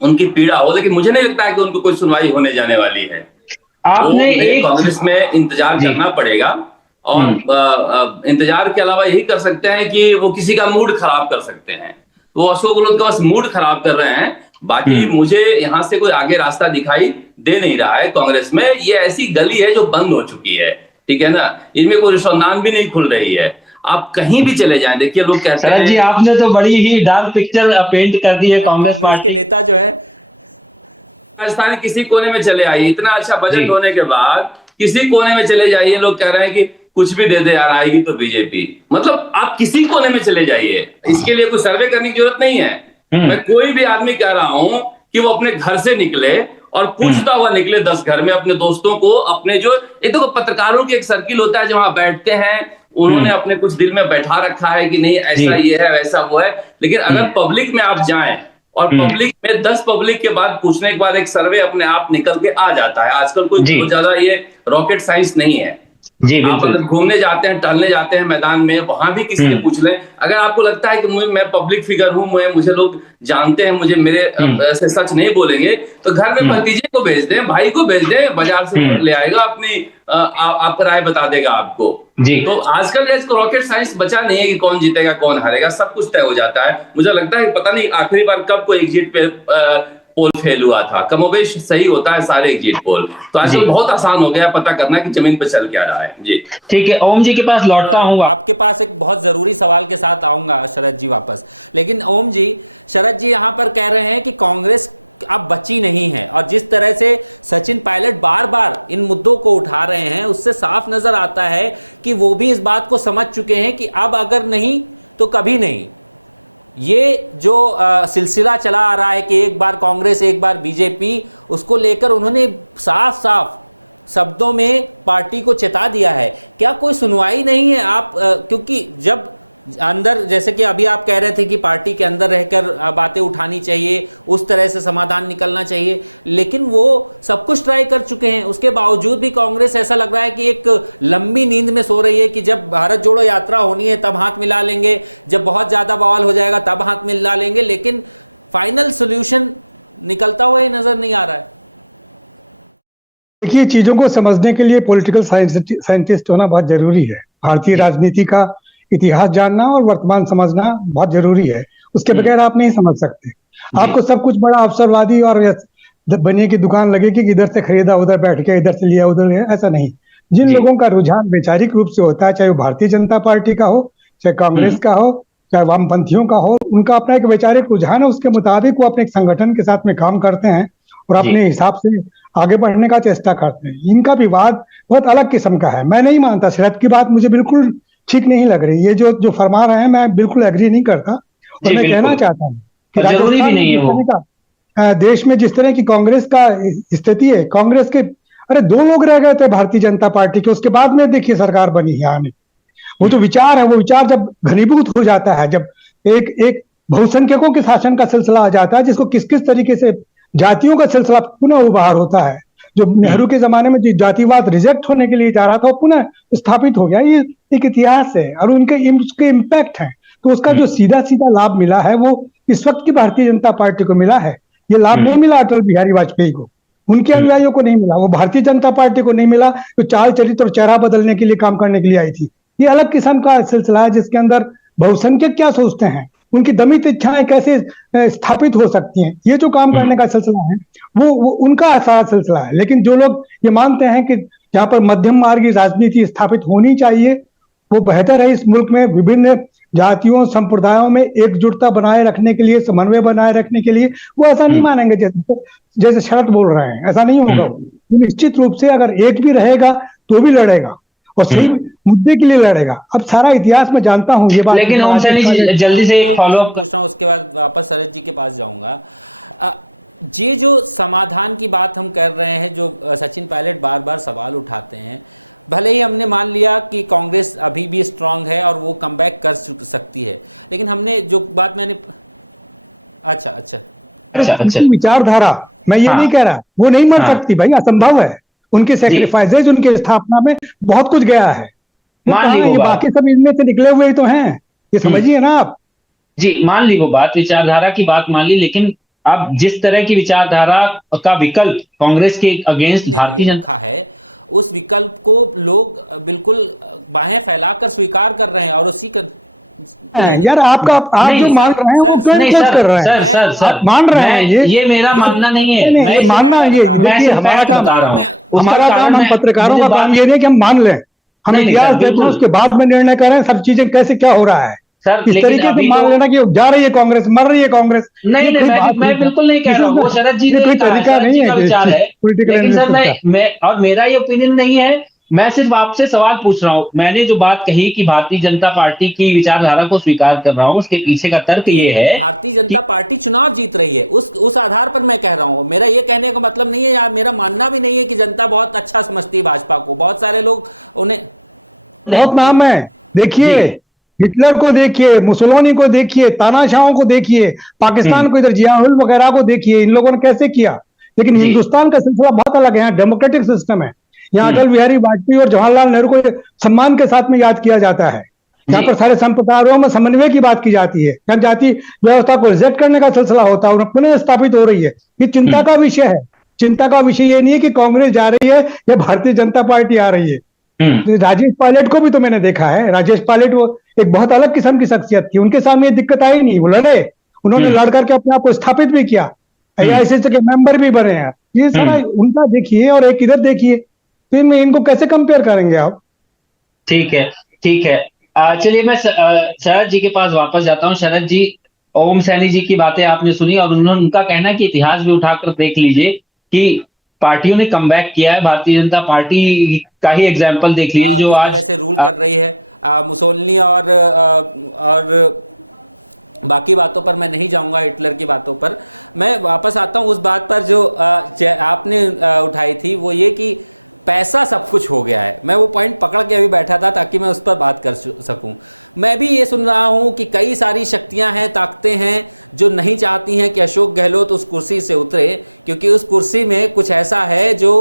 उनकी पीड़ा हो, लेकिन मुझे नहीं लगता है कि उनको कोई सुनवाई होने जाने वाली है। आपने एक कांग्रेस में इंतजार करना पड़ेगा, और इंतजार के अलावा यही कर सकते हैं कि वो किसी का मूड खराब कर सकते हैं। वो अशोक गहलोत का बस मूड खराब कर रहे हैं, बाकी मुझे यहाँ से कोई आगे रास्ता दिखाई दे नहीं रहा है। कांग्रेस में ये ऐसी गली है जो बंद हो चुकी है, ठीक है ना, इनमें कोई रोशनदान भी नहीं खुल रही है। आप कहीं भी चले जाएं, देखिए लोग कहते हैं जी आपने तो बड़ी ही डार्क पिक्चर पेंट कर दी है कांग्रेस पार्टी के नेता जो है। राजस्थान किसी कोने में चले आइए, इतना अच्छा बजट होने के बाद किसी कोने में चले जाइए, लोग कह रहे हैं कि कुछ भी दे दे यार, आएगी तो बीजेपी। मतलब आप किसी कोने में चले जाइए, इसके लिए कोई सर्वे करने की जरूरत नहीं है। मैं कोई भी आदमी कह रहा हूं कि वो अपने घर से निकले और पूछता हुआ निकले 10 घर में अपने दोस्तों को, अपने जो एक तो पत्रकारों की एक सर्किल होता है जहां बैठते हैं, उन्होंने अपने कुछ दिल में बैठा रखा है कि नहीं ऐसा ये है वैसा वो है। लेकिन अगर पब्लिक में आप जाएं और पब्लिक में 10 पब्लिक के बाद पूछने के बाद एक सर्वे अपने आप निकल के आ जाता है। आजकल कोई बहुत ज्यादा ये रॉकेट साइंस नहीं है। आप अगर घूमने जाते हैं, टहलने जाते हैं मैदान में, वहां भी किसी से पूछ लें। अगर आपको लगता है कि मैं पब्लिक फिगर हूं, मुझे लोग जानते हैं, मुझे मेरे ऐसे सच नहीं बोलेंगे, तो घर में भतीजे को भेज दें, भाई को भेज दें, बाजार से ले आएगा, अपनी आपका राय बता देगा आपको। तो आजकल इसको रॉकेट साइंस बचा नहीं है कि कौन जीतेगा कौन हारेगा, सब कुछ तय हो जाता है। मुझे लगता है पता नहीं आखिरी बार कब कोई एग्जिट पे पोल फेल हुआ था, कमोबेश सही होता है सारे एग्जिट पोल। तो आजकल बहुत आसान हो गया पता करना कि जमीन पर चल क्या रहा है। जी ठीक है, ओम जी के पास लौटता हूँ। आपके पास एक बहुत जरूरी सवाल के साथ आऊंगा शरद जी वापस, लेकिन ओम जी, शरद जी यहाँ पर कह रहे हैं कि कांग्रेस अब बची नहीं है, और जिस तरह से सचिन पायलट बार बार इन मुद्दों को उठा रहे हैं, उससे साफ नजर आता है कि वो भी इस बात को समझ चुके हैं कि अब अगर नहीं तो कभी नहीं। ये जो सिलसिला चला आ रहा है कि एक बार कांग्रेस एक बार बीजेपी, उसको लेकर उन्होंने साफ साफ शब्दों में पार्टी को चेता दिया है। क्या कोई सुनवाई नहीं है? आप क्योंकि जब अंदर, जैसे कि अभी आप कह रहे थे कि पार्टी के अंदर रहकर बातें उठानी चाहिए, उस तरह से समाधान निकलना चाहिए, लेकिन वो सब कुछ ट्राई कर चुके हैं, उसके बावजूद भी कांग्रेस ऐसा लग रहा है कि एक लंबी नींद में सो रही है कि जब भारत जोड़ो यात्रा होनी है तब हाथ मिला लेंगे, जब बहुत ज्यादा बवाल हो जाएगा तब हाथ मिला लेंगे, लेकिन फाइनल सोल्यूशन निकलता हुआ ही नजर नहीं आ रहा है। देखिए, चीजों को समझने के लिए पॉलिटिकल साइंटिस्ट होना बहुत जरूरी है। भारतीय राजनीति का इतिहास जानना और वर्तमान समझना बहुत जरूरी है, उसके बगैर आप नहीं समझ सकते। आपको सब कुछ बड़ा अवसरवादी और बनिए की दुकान लगेगी कि इधर से खरीदा उधर बैठ के, इधर से लिया उधर लिया, ऐसा नहीं। जिन लोगों का रुझान वैचारिक रूप से होता है, चाहे वो भारतीय जनता पार्टी का हो, चाहे कांग्रेस का हो, चाहे वामपंथियों का हो, उनका अपना एक वैचारिक रुझान है, उसके मुताबिक वो अपने एक संगठन के साथ में काम करते हैं और अपने हिसाब से आगे बढ़ने का चेष्टा करते हैं। इनका विवाद बहुत अलग किस्म का है। मैं नहीं मानता, शरद की बात मुझे बिल्कुल ठीक नहीं लग रही। ये जो फरमा रहे हैं मैं बिल्कुल एग्री नहीं करता, और मैं कहना चाहता हूँ कि जरूरी भी नहीं है देश में जिस तरह की कांग्रेस का स्थिति है, कांग्रेस के 2 लोग रह गए थे भारतीय जनता पार्टी के, उसके बाद में देखिए सरकार बनी है आने। वो जो विचार है, वो विचार जब घनीभूत हो जाता है, जब एक बहुसंख्यकों के शासन का सिलसिला आ जाता है, जिसको किस किस तरीके से जातियों का सिलसिला पुनः उभार होता है, जो नेहरू के जमाने में जो जातिवाद रिजेक्ट होने के लिए जा रहा था, वो पुनः स्थापित हो गया। ये एक इतिहास है और उसके इम्पैक्ट है। तो उसका जो सीधा सीधा लाभ मिला है वो इस वक्त की भारतीय जनता पार्टी को मिला है। ये लाभ नहीं मिला अटल बिहारी वाजपेयी को, उनके अनुयायियों को नहीं मिला, वो भारतीय जनता पार्टी को नहीं मिला जो चाल चरित्र और चेहरा बदलने के लिए काम करने के लिए आई थी। ये अलग किस्म का सिलसिला है जिसके अंदर बहुसंख्यक क्या सोचते हैं, उनकी दमित इच्छाएं कैसे स्थापित हो सकती हैं, ये जो काम करने का सिलसिला है वो उनका सारा सिलसिला है। लेकिन जो लोग ये मानते हैं कि जहाँ पर मध्यम मार्गी राजनीति स्थापित होनी चाहिए, वो बेहतर है इस मुल्क में विभिन्न जातियों संप्रदायों में एकजुटता बनाए रखने के लिए, समन्वय बनाए रखने के लिए, वो ऐसा नहीं मानेंगे जैसे शरद बोल रहे हैं, ऐसा नहीं होगा। निश्चित रूप से अगर एक भी रहेगा तो भी लड़ेगा और सही मुद्दे के लिए लड़ेगा। अब सारा इतिहास में जानता हूँ ये बात, लेकिन ओम सैनी जी जल्दी से एक फॉलोअप पूछ रहा हूँ, उसके बाद वापस शरद जी के पास जाऊंगा। ये जो समाधान की बात हम कर रहे हैं, जो सचिन पायलट बार बार सवाल उठाते हैं, भले ही हमने मान लिया कि कांग्रेस अभी भी स्ट्रांग है और वो कमबैक कर सकती है, लेकिन हमने जो बात मैंने अच्छा अच्छा। विचारधारा, मैं ये नहीं कह रहा वो नहीं मर सकती भाई, असंभव है। उनके सेक्रीफाइसेज, उनके स्थापना में बहुत कुछ गया है। मान ली वो ये बात, बाकी सब इनमें से निकले हुए ही तो हैं, ये समझिए ना आप। जी मान ली वो बात, विचारधारा की बात मान ली, लेकिन अब जिस तरह की विचारधारा का विकल्प कांग्रेस के अगेंस्ट भारतीय जनता रखा है, उस विकल्प को लोग बिल्कुल बाहें फैलाकर स्वीकार कर रहे हैं और उसी का यार आप जो मान रहे हैं वो क्यों जज कर रहे हैं? सर मान रहे हैं ये मेरा मानना नहीं है। नहीं, मानना ये देखिए, हमारा काम हम पत्रकारों का काम ये नहीं कि हम मान लें, हम इतिहास देखें, उसके बाद में निर्णय करें सब चीजें कैसे क्या हो रहा है। सर इस तरीके से मान लेना कि जा रही है कांग्रेस, मर रही है कांग्रेस, नहीं, मैं बिल्कुल नहीं कह रहा हूँ, वो शरद जी ने कोई तरीका नहीं है विचार है। पॉलिटिकल लेकिन सर मैं और मेरा ये ओपिनियन नहीं है, मैं सिर्फ आपसे सवाल पूछ रहा हूँ। मैंने जो बात कही कि भारतीय जनता पार्टी की विचारधारा को स्वीकार कर रहा हूँ, उसके पीछे का तर्क ये है, भारतीय जनता पार्टी चुनाव जीत रही है, उस आधार पर मैं कह रहा हूँ। मेरा ये कहने का मतलब नहीं है, या मेरा मानना भी नहीं है कि जनता बहुत अच्छा समझती है भाजपा को। बहुत सारे लोग उन्हें बहुत नाम है, देखिए हिटलर को देखिए, मुसोलिनी को देखिए, तानाशाहों को देखिए, पाकिस्तान को इधर जियाउल वगैरह को देखिए, इन लोगों ने कैसे किया। लेकिन हिंदुस्तान का सिलसिला बहुत अलग है, यहाँ डेमोक्रेटिक सिस्टम है। यहाँ अटल बिहारी वाजपेयी और जवाहरलाल नेहरू को सम्मान के साथ में याद किया जाता है। यहाँ पर सारे संप्रदायों में समन्वय की बात की जाती है। यहाँ जाति व्यवस्था को रिजेक्ट करने का सिलसिला होता है और पुनः स्थापित हो रही है। ये चिंता का विषय है। चिंता का विषय ये नहीं है कि कांग्रेस जा रही है या भारतीय जनता पार्टी आ रही है। राजेश पायलट को भी तो मैंने देखा है। राजेश पायलट वो एक बहुत अलग किस्म की शख्सियत थी, उनके सामने ये दिक्कत आई नहीं, वो लड़े, उन्होंने लड़ करके अपने आप को स्थापित भी किया, AICC के मेंबर भी बने हैं। ये सारा उनका देखिए और एक इधर देखिए, फिर में इनको कैसे कंपेयर करेंगे आप? ठीक है, ठीक है। चलिए मैं शरद जी के पास वापस जाता हूँ। शरद जी, ओम सैनी जी की बातें आपने सुनी और उन्होंने उनका कहना कि इतिहास भी उठाकर देख लीजिए कि पार्टियों ने कमबैक किया है। भारतीय जनता पार्टी का ही एग्जाम्पल देख लीजिए जो आज तरह से रूल कर रही है। मुसोलिनी और बाकी बातों पर मैं नहीं जाऊंगा, हिटलर की बातों पर मैं वापस आता हूं। उस बात पर जो आपने उठाई थी वो ये कि पैसा सब कुछ हो गया है। मैं वो पॉइंट पकड़ के अभी बैठा था ताकि मैं उस पर बात कर सकूं। मैं भी ये सुन रहा हूं कि कई सारी शक्तियां हैं, ताकतें हैं जो नहीं चाहती हैं कि अशोक गहलोत उस कुर्सी से उतरे, क्योंकि उस कुर्सी में कुछ ऐसा है जो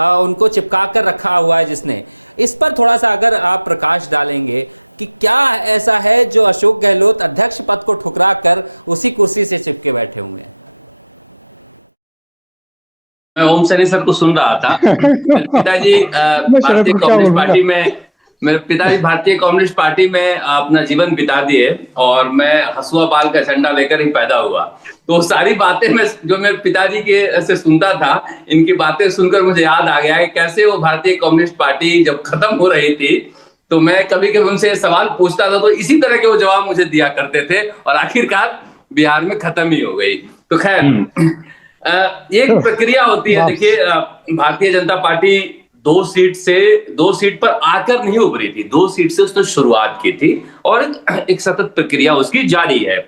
उनको चिपका कर रखा हुआ है जिसने। इस पर थोड़ा सा अगर आप प्रकाश डालेंगे कि क्या ऐसा है जो अशोक गहलोत अध्यक्ष पद को ठुकरा कर उसी कुर्सी से चिपके बैठे हुए हैं। मैं ओम सैनी सर को सुन रहा था। मेरे पिताजी भारतीय कम्युनिस्ट पार्टी में अपना जीवन बिता दिए और मैं हसुआ बाल का झंडा लेकर ही पैदा हुआ। तो सारी बातें मैं जो मेरे पिताजी के से सुनता था, इनकी बातें सुनकर मुझे याद आ गया कि कैसे वो भारतीय कम्युनिस्ट पार्टी जब खत्म हो रही थी तो मैं कभी कभी उनसे सवाल पूछता था तो इसी तरह के वो जवाब मुझे दिया करते थे और आखिरकार बिहार में खत्म ही हो गई। तो खैर एक प्रक्रिया होती है। देखिए, भारतीय जनता पार्टी 2 सीट पर आकर नहीं उभरी थी, 2 सीट से उसने शुरुआत की थी और एक सतत प्रक्रिया उसकी जारी है।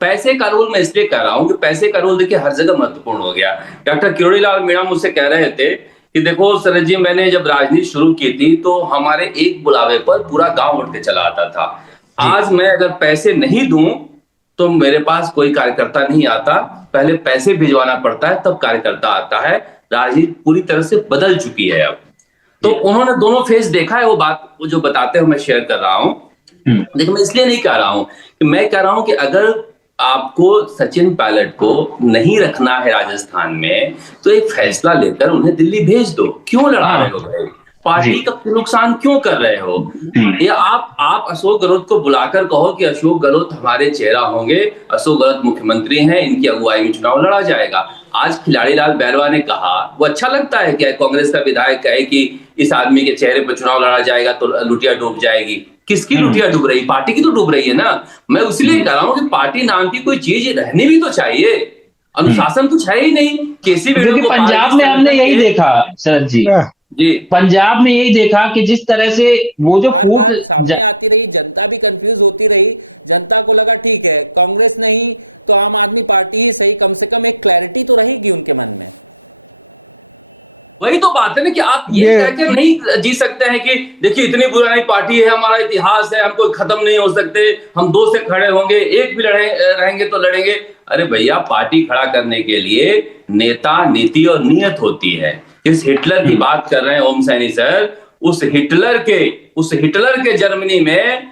पैसे का रोल मैं इसलिए कह रहा हूं कि पैसे का रोल देखिए हर जगह महत्वपूर्ण हो गया। डॉक्टर किरोड़ीलाल मीणा मुझसे कह रहे थे कि देखो शरद जी, मैंने जब राजनीति शुरू की थी तो हमारे एक बुलावे पर पूरा गांव उठ के चला आता था। आज मैं अगर पैसे नहीं दूं तो मेरे पास कोई कार्यकर्ता नहीं आता, पहले पैसे भिजवाना पड़ता है तब कार्यकर्ता आता है। राजनीति पूरी तरह से बदल चुकी है अब। तो उन्होंने दोनों फेस देखा है। वो बात जो बताते हैं मैं शेयर कर रहा हूं। देखिए, मैं इसलिए नहीं कह रहा हूं कि मैं कह रहा हूं कि अगर आपको सचिन पायलट को नहीं रखना है राजस्थान में तो एक फैसला लेकर उन्हें दिल्ली भेज दो। क्यों लड़ा रहे हो भाई? पार्टी का नुकसान क्यों कर रहे हो? या आप अशोक गहलोत को बुलाकर कहो कि अशोक गहलोत हमारे चेहरा होंगे, अशोक गहलोत मुख्यमंत्री हैं, इनकी अगुवाई में चुनाव लड़ा जाएगा। आज खिलाड़ी लाल बैरवा ने कहा, वो अच्छा लगता है क्या कांग्रेस का विधायक कहे कि इस आदमी के चेहरे पर चुनाव लड़ा जाएगा तो लुटिया डूब जाएगी? किसकी लुटिया डूब रही? पार्टी की तो डूब रही है ना। मैं इसलिए कह रहा हूँ कि पार्टी नाम की कोई चीज रहनी भी तो चाहिए। अनुशासन कुछ है ही नहीं। केसी वेणुगोपाल, पंजाब में हमने यही देखा शरद जी, पंजाब में यही देखा कि जिस तरह से वो जो बार सामने आती रही, जनता भी कंफ्यूज होती रही। जनता को लगा ठीक है कांग्रेस नहीं तो आम आदमी पार्टी ही सही, कम से कम एक क्लैरिटी तो रहेगी उनके मन में। वही तो बात है ना कि आप ये कहकर नहीं जी सकते हैं कि देखिए इतनी पुरानी पार्टी है, हमारा इतिहास है, हम कोई खत्म नहीं हो सकते, हम दो से खड़े होंगे, एक भी रहेंगे तो लड़ेंगे। अरे भैया, पार्टी खड़ा करने के लिए नेता, नीति और नियत होती है। इस हिटलर की बात कर रहे हैं ओम सैनी सर, उस हिटलर के जर्मनी में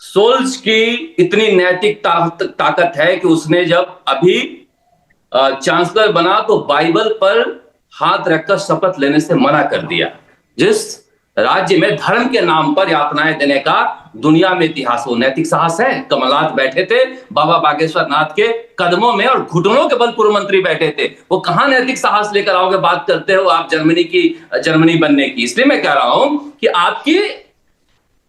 सोल्स की इतनी नैतिक ताकत है कि उसने जब अभी चांसलर बना तो बाइबल पर हाथ रखकर शपथ लेने से मना कर दिया। जिस राज्य में धर्म के नाम पर यातनाएं देने का दुनिया में इतिहास, वो नैतिक साहस है। कमलनाथ बैठे थे बाबा बागेश्वर नाथ के कदमों में और घुटनों के बल पूर्व मंत्री बैठे थे। वो कहां नैतिक साहस लेकर आओगे, बात करते हो आप जर्मनी बनने की। इसलिए मैं कह रहा हूं कि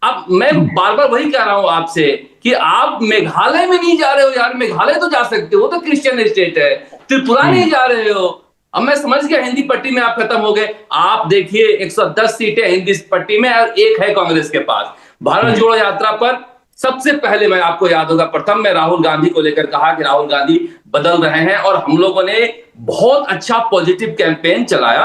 अब मैं बार बार वही कह रहा हूं आपसे कि आप मेघालय में नहीं जा रहे हो यार। मेघालय तो जा सकते हो, तो क्रिश्चियन स्टेट है। त्रिपुरा नहीं जा रहे हो। अब मैं समझ गया हिंदी पट्टी में आप खत्म हो गए। आप देखिए 110 सीटें हिंदी पट्टी में और एक है कांग्रेस के पास। भारत जोड़ो यात्रा पर सबसे पहले, मैं आपको याद होगा, प्रथम मैं राहुल गांधी को लेकर कहा कि राहुल गांधी बदल रहे हैं, और हम लोगों ने बहुत अच्छा पॉजिटिव कैंपेन चलाया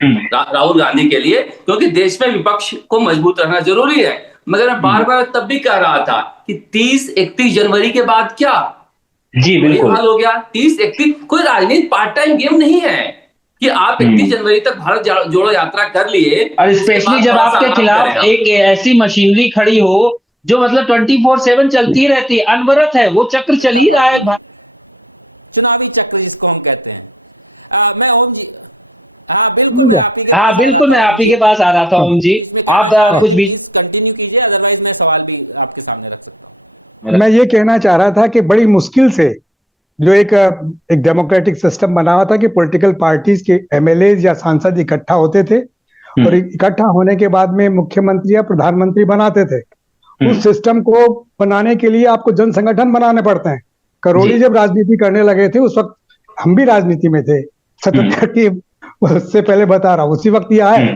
राहुल गांधी के लिए, क्योंकि देश में विपक्ष को मजबूत रहना जरूरी है। मगर मैं बार बार तब भी कह रहा था कि 30-31 जनवरी के बाद क्या जी बिल्कुल हाल हो गया। 30-31 कोई राजनीति पार्ट टाइम गेम नहीं है कि आप 31 जनवरी तक भारत जोड़ो यात्रा कर लिए, और स्पेशली जब आपके खिलाफ एक ऐसी मशीनरी खड़ी हो जो मतलब 24/7 चलती रहती है, अनवरत है, वो चक्र चल ही रहा है, चुनावी चक्र जिसको हम कहते हैं। मैं ओम जी, हाँ बिल्कुल, मैं आप ही के पास आ रहा था ओम जी। इसमें आप कुछ प्लीज कंटिन्यू कीजिए, अदरवाइज मैं सवाल भी आपके सामने रख सकता हूँ। मैं ये कहना चाह रहा था कि बड़ी मुश्किल से जो एक डेमोक्रेटिक सिस्टम बना हुआ था कि पॉलिटिकल पार्टीज के एमएलए या सांसद इकट्ठा होते थे और इकट्ठा होने के बाद में मुख्यमंत्री या प्रधानमंत्री बनाते थे। उस सिस्टम को बनाने के लिए आपको जन संगठन बनाने पड़ते हैं। करोड़ी जब राजनीति करने लगे थे, उस वक्त हम भी राजनीति में थे, 77 की, उससे पहले बता रहा हूँ, उसी वक्त ये आए।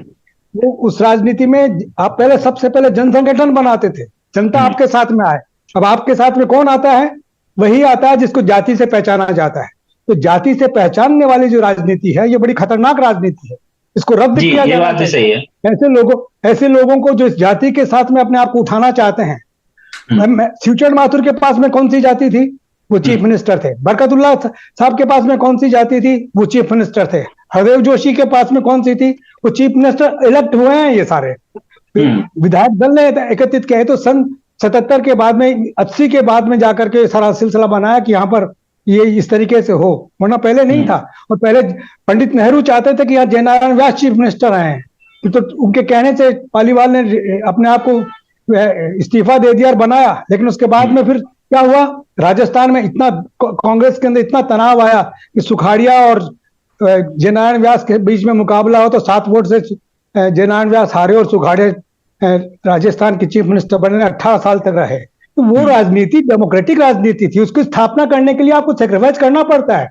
वो उस राजनीति में आप पहले सबसे पहले जन संगठन बनाते थे, जनता आपके साथ में आए। अब आपके साथ में कौन आता है? वही आता है जिसको जाति से पहचाना जाता है। तो जाति से पहचानने वाली जो राजनीति है, ये बड़ी खतरनाक राजनीति है, इसको रद्द किया जाना चाहिए। ऐसे लोगों को जो इस जाति के साथ में अपने आप को उठाना चाहते हैं। शिवचरण माथुर के पास में कौन सी जाति थी? वो चीफ मिनिस्टर थे। बरकतुल्लाह साहब के पास में कौन सी जाति थी? वो चीफ मिनिस्टर थे। हरदेव जोशी के पास में कौन सी थी? वो चीफ मिनिस्टर इलेक्ट हुए हैं। ये सारे विधायक दल ने एकत्रित किए। तो सन 77 के बाद में, 80 के बाद में जाकर के सारा सिलसिला बनाया कि यहाँ पर ये इस तरीके से हो, वरना पहले नहीं था। और पहले पंडित नेहरू चाहते थे कि यहाँ जयनारायण व्यास चीफ मिनिस्टर आए हैं, तो उनके कहने से पालीवाल ने अपने आप को इस्तीफा दे दिया और बनाया। लेकिन उसके बाद में फिर क्या हुआ? राजस्थान में इतना कांग्रेस के अंदर इतना तनाव आया कि सुखाड़िया और जयनारायण व्यास के बीच में मुकाबला हो, तो 7 वोट से जयनारायण व्यास हारे और सुखाड़िया राजस्थान के चीफ मिनिस्टर बने, 18 साल तक रहे। तो वो राजनीति डेमोक्रेटिक राजनीति थी। उसकी स्थापना करने के लिए आपको सेक्रीफाइस करना पड़ता है,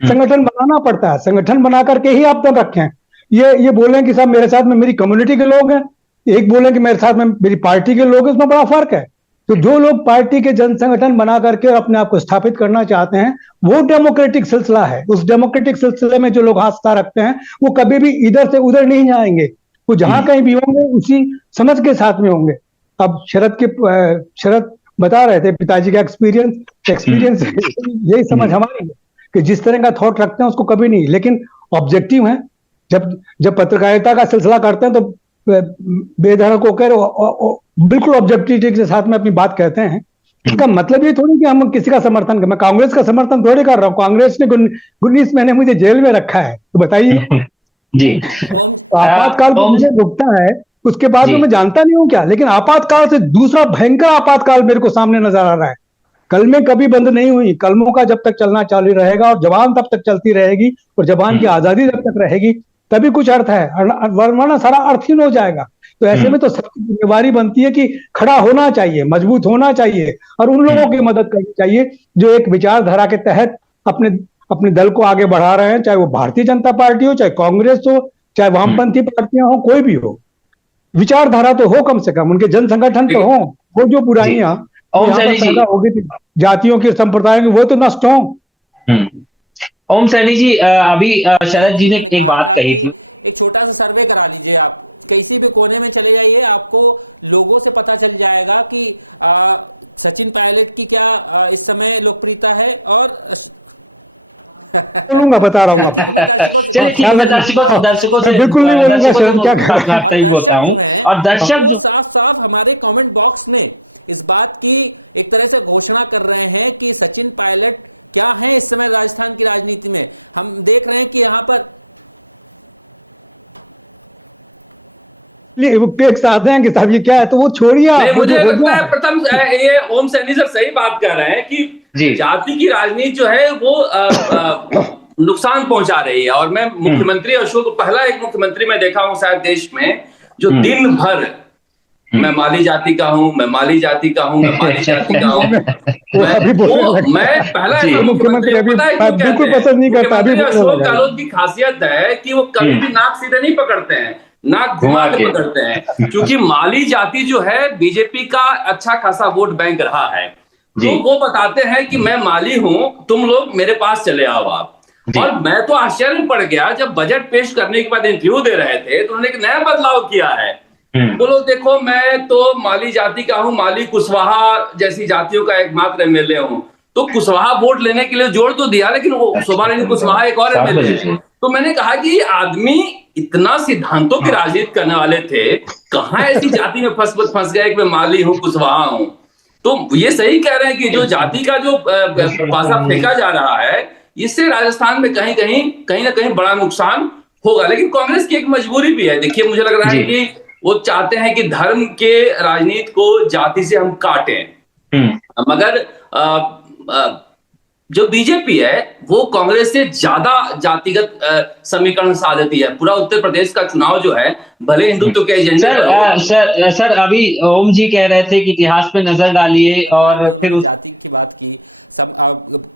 संगठन बनाना पड़ता है। संगठन बना करके ही आप तब रखें। ये बोले कि साहब मेरे साथ में मेरी कम्युनिटी के लोग हैं, एक बोले कि मेरे साथ में मेरी पार्टी के लोग हैं, इसमें बड़ा फर्क है। तो जो लोग पार्टी के जन संगठन बना करके अपने आप को स्थापित करना चाहते हैं, वो डेमोक्रेटिक सिलसिला है। उस डेमोक्रेटिक सिलसिले में जो लोग आस्था रखते हैं, वो कभी भी इधर से उधर नहीं जाएंगे। वो जहां कहीं भी होंगे उसी समझ के साथ में होंगे। अब शरद बता रहे थे पिताजी का एक्सपीरियंस यही समझ हमारी है कि जिस तरह का थॉट रखते हैं उसको कभी नहीं, लेकिन ऑब्जेक्टिव है। जब पत्रकारिता का सिलसिला करते हैं तो बेधड़क होकर बिल्कुल ऑब्जेक्टिविटी के साथ में अपनी बात कहते हैं। इसका मतलब ये थोड़ी कि हम किसी का समर्थन कर, मैं कांग्रेस का समर्थन थोड़ी कर रहा हूँ। कांग्रेस ने 19 महीने मुझे जेल में रखा है, तो बताइए जी। आपातकाल मुझे रुकता है, उसके बाद में मैं जानता नहीं हूँ क्या, लेकिन आपातकाल से दूसरा भयंकर आपातकाल मेरे को सामने नजर आ रहा है। कलमें कभी बंद नहीं हुई, कलमों का जब तक चलना चालू रहेगा और जबान तब तक चलती रहेगी और जबान की आजादी जब तक रहेगी तभी कुछ अर्थ है, वरना सारा अर्थहीन हो जाएगा। तो ऐसे में तो सबकी जिम्मेवारी बनती है कि खड़ा होना चाहिए, मजबूत होना चाहिए और उन लोगों की मदद करनी चाहिए जो एक विचारधारा के तहत अपने दल को आगे बढ़ा रहे हैं, चाहे वो भारतीय जनता पार्टी हो, चाहे कांग्रेस हो, चाहे वामपंथी पार्टियां हो, कोई भी हो। विचारधारा तो हो, कम से कम उनके जन संगठन तो हो। वो जो बुराइयां होगी थी जातियों की, संप्रदायों की, वो तो नष्ट हो। ओम सैनी जी, अभी शरद जी ने एक बात कही थी एक छोटा सा सर्वे करा लीजिए, आप किसी भी कोने में चले जाइए, आपको लोगों से पता चल जाएगा कि सचिन पायलट की क्या इस समय लोकप्रियता है। और बता रहा हूँ दर्शकों से बिल्कुल नहीं बोलूंगा सर, क्या और दर्शक जो हैं और दर्शक वो साफ साफ हमारे कमेंट बॉक्स में इस बात की एक तरह से घोषणा कर रहे हैं कि सचिन पायलट क्या है इस समय राजस्थान की राजनीति में। हम देख रहे हैं कि यहाँ पर एक साथ हैं कि साहब ये क्या है, तो वो छोड़िए। मुझे लगता है प्रथम ये ओम सैनी सर सही बात कर रहे हैं कि जाति की राजनीति जो है वो नुकसान पहुंचा रही है। और मैं मुख्यमंत्री अशोक पहला एक मुख्यमंत्री मैं देखा हूं शायद देश में जो दिन भर मैं माली जाति का हूं, मैं माली जाति का हूं, मैं माली जाति का हूं। मैं पहला मुख्यमंत्री बिल्कुल पसंद नहीं करता। अशोक गहलोत की खासियत है कि वो कभी भी नाक सीधे नहीं पकड़ते हैं, नाक घुमा के पकड़ते हैं, क्योंकि माली जाति जो है बीजेपी का अच्छा खासा वोट बैंक रहा है। तो वो बताते हैं कि मैं माली हूं, तुम लोग मेरे पास चले आओ आप। और मैं तो आश्चर्य में पड़ गया जब बजट पेश करने के बाद इंटरव्यू दे रहे थे तो उन्होंने एक नया बदलाव किया है। बोलो देखो मैं तो माली जाति का हूं, माली कुशवाहा जैसी जातियों का एकमात्र एमएलए हूं। तो कुशवाहा वोट लेने के लिए जोड़ तो दिया, लेकिन वो शोभा कुशवाहा एक और एमएलए। तो मैंने कहा कि आदमी इतना सिद्धांतों की राजनीति करने वाले थे, कहां ऐसी जाति में फंस गए कि मैं माली हूं, कुशवाहा हूं। तो ये सही कह रहे हैं कि जो जाति का जो पासा फेंका जा रहा है, इससे राजस्थान में कहीं ना कहीं बड़ा नुकसान होगा। लेकिन कांग्रेस की एक मजबूरी भी है। देखिए मुझे लग रहा है कि वो चाहते हैं कि धर्म के राजनीति को जाति से हम काटें, मगर जो बीजेपी है वो कांग्रेस से ज्यादा जातिगत समीकरण साधती है। पूरा उत्तर प्रदेश का चुनाव जो है भले हिंदुत्व के एजेंडे सर अभी ओम जी कह रहे थे कि इतिहास पे नजर डालिए और फिर जाति की बात की, सब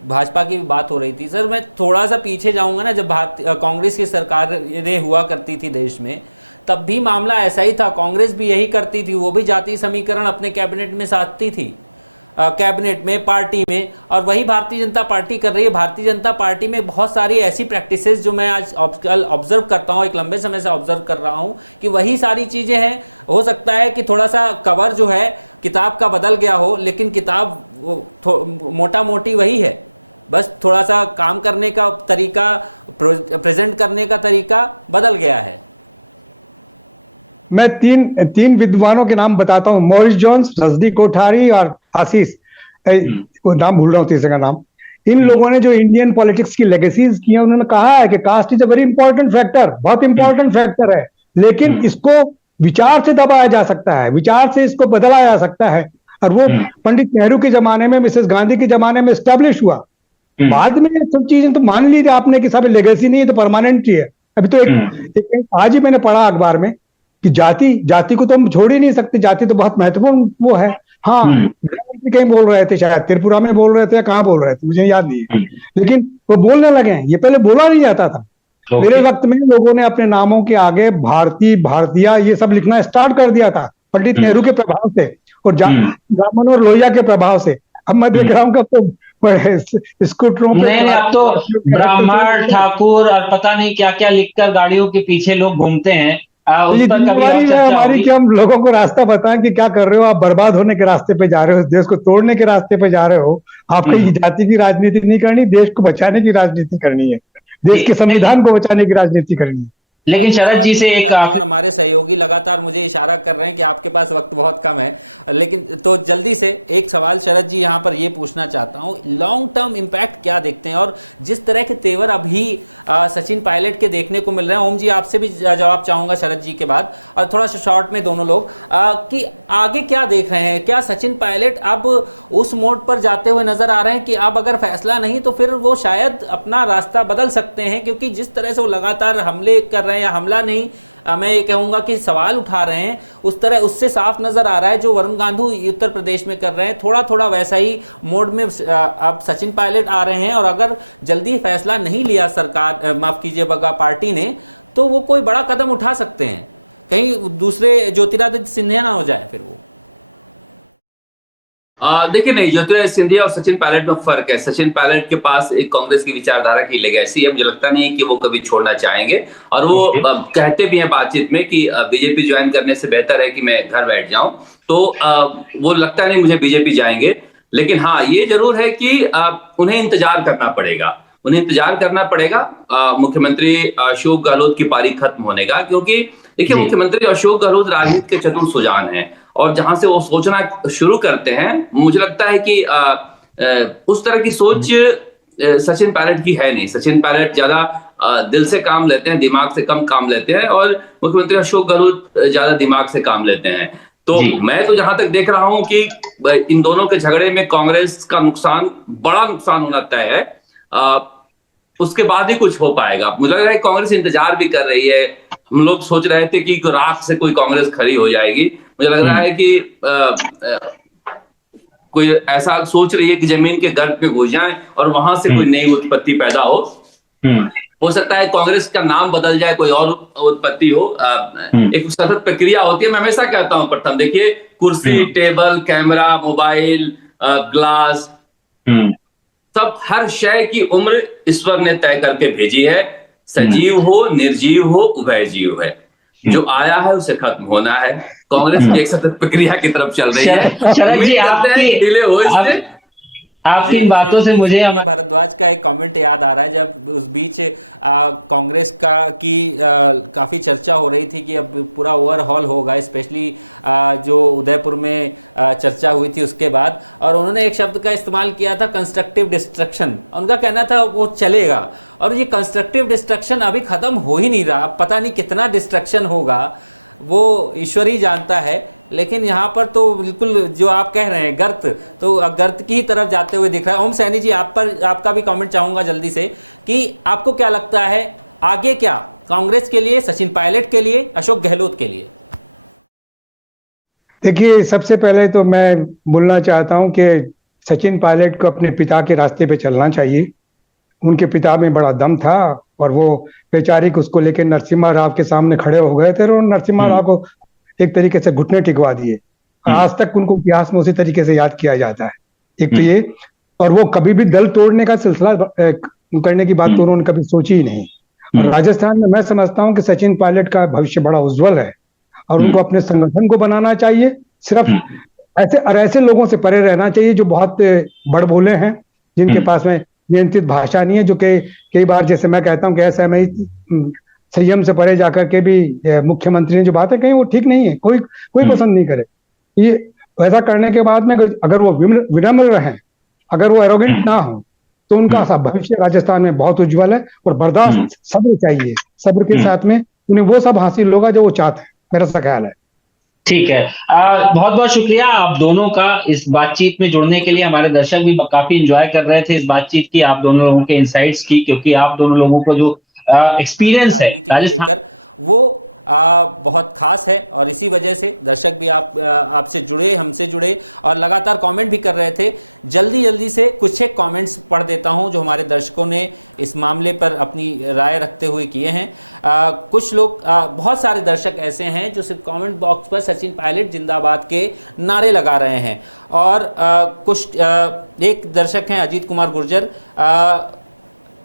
भाजपा की भी बात हो रही थी। सर मैं थोड़ा सा पीछे जाऊंगा ना, जब कांग्रेस की सरकार हुआ करती थी देश में, तब भी मामला ऐसा ही था। कांग्रेस भी यही करती थी, वो भी जाति समीकरण अपने कैबिनेट में साधती थी, कैबिनेट में, पार्टी में, और वही भारतीय जनता पार्टी कर रही है। भारतीय जनता पार्टी में बहुत सारी ऐसी प्रैक्टिसेस जो मैं आज ऑब्जर्व करता हूँ, एक लंबे समय से ऑब्जर्व कर रहा हूँ कि वही सारी चीज़ें हैं। हो सकता है कि थोड़ा सा कवर जो है किताब का बदल गया हो, लेकिन किताब मोटा मोटी वही है, बस थोड़ा सा काम करने का तरीका, प्रेजेंट करने का तरीका बदल गया है। मैं तीन विद्वानों के नाम बताता हूं, मॉरिस जोन्स, रजनी कोठारी और आशीष, वो नाम भूल रहा हूं तीसरे का नाम। इन लोगों ने जो इंडियन पॉलिटिक्स की लेगेसीज की है, उन्होंने कहा है कि caste is a very important factor, बहुत इंपॉर्टेंट फैक्टर है, लेकिन इसको विचार से दबाया जा सकता है, विचार से इसको बदला जा सकता है। और वो पंडित नेहरू के जमाने में, मिसेस गांधी के जमाने में स्टैब्लिश हुआ। बाद में सब चीजें तो मान लीजिए आपने कि सब लेगेसी नहीं है तो परमानेंट ही है। अभी तो एक आज ही मैंने पढ़ा अखबार में कि जाति को तो हम छोड़ ही नहीं सकते, जाति तो बहुत महत्वपूर्ण वो है। हाँ, कहीं बोल रहे थे, शायद त्रिपुरा में बोल रहे थे या कहाँ बोल रहे थे, मुझे याद नहीं है, लेकिन वो बोलने लगे हैं। ये पहले बोला नहीं जाता था। मेरे वक्त में लोगों ने अपने नामों के आगे भारती, भारतीय ये सब लिखना स्टार्ट कर दिया था, पंडित नेहरू के प्रभाव से और जामन और लोहिया के प्रभाव से। अब मैं देख रहा हूँ कि स्कूटरों पे अब तो ब्राह्मण, ठाकुर और पता नहीं क्या क्या लिखकर गाड़ियों के पीछे लोग घूमते हैं। जिम्मेदारी है हमारी कि हम लोगों को रास्ता बताएं कि क्या कर रहे हो, आप बर्बाद होने के रास्ते पे जा रहे हो, देश को तोड़ने के रास्ते पे जा रहे हो। आपको जाति की राजनीति नहीं करनी, देश को बचाने की राजनीति करनी है, देश के संविधान को बचाने की राजनीति करनी है। लेकिन शरद जी से एक हमारे सहयोगी लगातार मुझे इशारा कर रहे हैं कि आपके पास वक्त बहुत कम है, लेकिन तो जल्दी से एक सवाल शरद जी यहाँ पर ये पूछना चाहता हूँ, लॉन्ग टर्म इम्पैक्ट क्या देखते हैं? और जिस तरह के तेवर अभी सचिन पायलट के देखने को मिल रहे हैं, ओम जी आपसे भी जवाब चाहूंगा शरद जी के बाद, और थोड़ा सा शॉर्ट में दोनों लोग कि आगे क्या देख रहे हैं? क्या सचिन पायलट अब उस मोड पर जाते हुए नजर आ रहे हैं कि अब अगर फैसला नहीं तो फिर वो शायद अपना रास्ता बदल सकते हैं? क्योंकि जिस तरह से वो लगातार हमले कर रहे हैं, या हमला नहीं, मैं ये कहूंगा कि सवाल उठा रहे हैं, उस तरह उससे साफ नजर आ रहा है जो वरुण गांधी उत्तर प्रदेश में कर रहे हैं, थोड़ा थोड़ा वैसा ही मोड में अब सचिन पायलट आ रहे हैं। और अगर जल्दी फैसला नहीं लिया सरकार, माफ कीजिएगा पार्टी ने, तो वो कोई बड़ा कदम उठा सकते हैं, कहीं दूसरे ज्योतिरादित्य सिंधिया ना हो जाए फिर वो। देखिए, नहीं, ज्योतिरादित्य सिंधिया और सचिन पायलट में फर्क है। सचिन पायलट के पास एक कांग्रेस की विचारधारा की लेगेसी है, मुझे लगता नहीं है कि वो कभी छोड़ना चाहेंगे। और वो कहते भी हैं बातचीत में कि बीजेपी ज्वाइन करने से बेहतर है कि मैं घर बैठ जाऊं। तो वो लगता नहीं मुझे बीजेपी जाएंगे। लेकिन हाँ, ये जरूर है कि उन्हें इंतजार करना पड़ेगा। उन्हें इंतजार करना पड़ेगा मुख्यमंत्री अशोक गहलोत की पारी खत्म होने का, क्योंकि देखिए, मुख्यमंत्री अशोक गहलोत राजनीति के चतुर सुजान हैं और जहां से वो सोचना शुरू करते हैं, मुझे लगता है कि उस तरह की सोच सचिन पायलट की है नहीं। सचिन पायलट ज्यादा दिल से काम लेते हैं, दिमाग से कम काम लेते हैं, और मुख्यमंत्री अशोक गहलोत ज्यादा दिमाग से काम लेते हैं। तो मैं तो जहां तक देख रहा हूं कि इन दोनों के झगड़े में कांग्रेस का नुकसान, बड़ा नुकसान होना तय है। उसके बाद ही कुछ हो पाएगा। मुझे लग रहा है कांग्रेस इंतजार भी कर रही है। हम लोग सोच रहे थे कि राख से कोई कांग्रेस खड़ी हो जाएगी। मुझे लग रहा है कि कोई ऐसा सोच रही है कि जमीन के गर्भ में घुस जाए और वहां से कोई नई उत्पत्ति पैदा हो सकता है कांग्रेस का नाम बदल जाए, कोई और उत्पत्ति हो। एक सतत प्रक्रिया होती है। मैं हमेशा कहता हूं, प्रथम देखिए, कुर्सी, टेबल, कैमरा, मोबाइल, ग्लास, सब हर शय की उम्र ईश्वर ने तय करके भेजी है। सजीव हो, निर्जीव हो, उभय जीव है। जो आया है उसे खत्म होना है। कांग्रेस की एक सतत प्रक्रिया की तरफ चल रही है। शरद जी, आपकी इन बातों से मुझे भारद्वाज का एक कमेंट याद आ रहा है, जब उस बीच कांग्रेस की काफ़ी चर्चा हो रही थी कि अब पूरा ओवरहॉल होगा, स्पेशली जो उदयपुर में चर्चा हुई थी उसके बाद, और उन्होंने एक शब्द का इस्तेमाल किया था, कंस्ट्रक्टिव डिस्ट्रक्शन। उनका कहना था वो चलेगा, और ये कंस्ट्रक्टिव डिस्ट्रक्शन अभी ख़त्म हो ही नहीं रहा। पता नहीं कितना डिस्ट्रक्शन होगा, वो ईश्वर ही जानता है। लेकिन यहाँ पर तो बिल्कुल जो आप कह रहे हैं गर्त, तो गर्त की ही तरफ जाते हुए दिख रहा है। ओम सैनी जी, आपका भी कमेंट चाहूंगा जल्दी से, कि आपको क्या लगता है आगे क्या कांग्रेस के लिए, सचिन पायलट के लिए, अशोक गहलोत के लिए? देखिए, सबसे पहले तो मैं बोलना चाहता हूं कि सचिन पायलट को अपने पिता के रास्ते पे चलना चाहिए। उनके पिता में बड़ा दम था और वो वैचारिक उसको लेकर नरसिम्हा राव के सामने खड़े हो गए थे और नरसिम्हा राव को एक तरीके से घुटने टिकवा दिए। आज तक उनको इतिहास में उसी तरीके से याद किया जाता है। एक तो ये, और वो कभी भी दल तोड़ने का सिलसिला करने की बात तो उन्होंने कभी सोची ही नहीं। और राजस्थान में मैं समझता हूं कि सचिन पायलट का भविष्य बड़ा उज्जवल है और उनको अपने संगठन को बनाना चाहिए। सिर्फ ऐसे लोगों से परे रहना चाहिए जो बहुत बड़बोले हैं, जिनके पास में नियंत्रित भाषा नहीं है, जो कई बार, जैसे मैं कहता हूँ कि ऐसा मैं संयम से परे जाकर के भी मुख्यमंत्री ने जो बातें कही वो ठीक नहीं है, कोई पसंद नहीं करे। ये वैसा करने के बाद में अगर वो विनम्र रहे, अगर वो एरोगेंट ना हो, तो उनका भविष्य राजस्थान में बहुत उज्जवल है। और बर्दाश्त, सब्र चाहिए, सब्र के साथ में उन्हें वो सब हासिल होगा जो वो चाहते हैं, मेरा सा ख्याल है। ठीक है, बहुत बहुत शुक्रिया आप दोनों का इस बातचीत में जुड़ने के लिए। हमारे दर्शक भी काफी एंजॉय कर रहे थे इस बातचीत की, आप दोनों लोगों के इनसाइट्स की, क्योंकि आप दोनों लोगों को जो एक्सपीरियंस है राजस्थान, वो बहुत खास है। और इसी वजह से दर्शक भी आपसे जुड़े, हमसे जुड़े और लगातार कमेंट भी कर रहे थे। जल्दी से कुछ एक कमेंट्स पढ़ देता हूं जो हमारे दर्शकों ने इस मामले पर अपनी राय रखते हुए किए हैं। कुछ लोग, बहुत सारे दर्शक ऐसे हैं जो सिर्फ कमेंट बॉक्स पर सचिन पायलट जिंदाबाद के नारे लगा रहे हैं। और एक दर्शक हैं अजीत कुमार गुर्जर,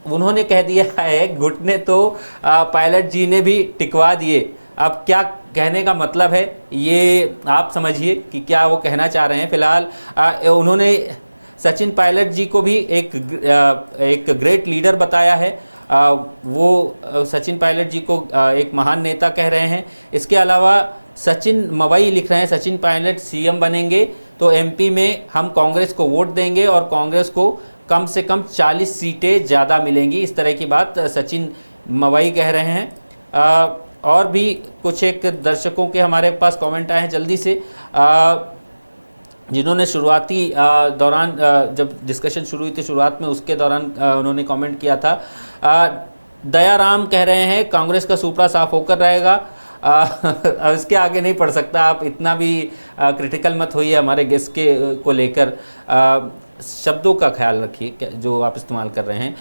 उन्होंने कह दिया है घुटने तो पायलट जी ने भी टिकवा दिए। अब क्या कहने का मतलब है ये आप समझिए कि क्या वो कहना चाह रहे हैं। फिलहाल उन्होंने सचिन पायलट जी को भी एक ग्रेट लीडर बताया है। वो सचिन पायलट जी को एक महान नेता कह रहे हैं। इसके अलावा सचिन मवई लिख रहे हैं, सचिन पायलट सीएम बनेंगे तो एमपी में हम कांग्रेस को वोट देंगे और कांग्रेस को कम से कम 40 सीटें ज़्यादा मिलेंगी। इस तरह की बात सचिन मवई कह रहे हैं। और भी कुछ एक दर्शकों के हमारे पास कमेंट आए हैं जल्दी से, जिन्होंने शुरुआती दौरान जब डिस्कशन शुरू हुई थी शुरुआत में, उसके दौरान उन्होंने कमेंट किया था। दयाराम कह रहे हैं कांग्रेस का सुपड़ा साफ होकर रहेगा। इसके आगे नहीं पढ़ सकता, आप इतना भी क्रिटिकल मत होइए हमारे गेस्ट को लेकर। शब्दों का ख्याल रखिए जो आप इस्तेमाल कर रहे हैं।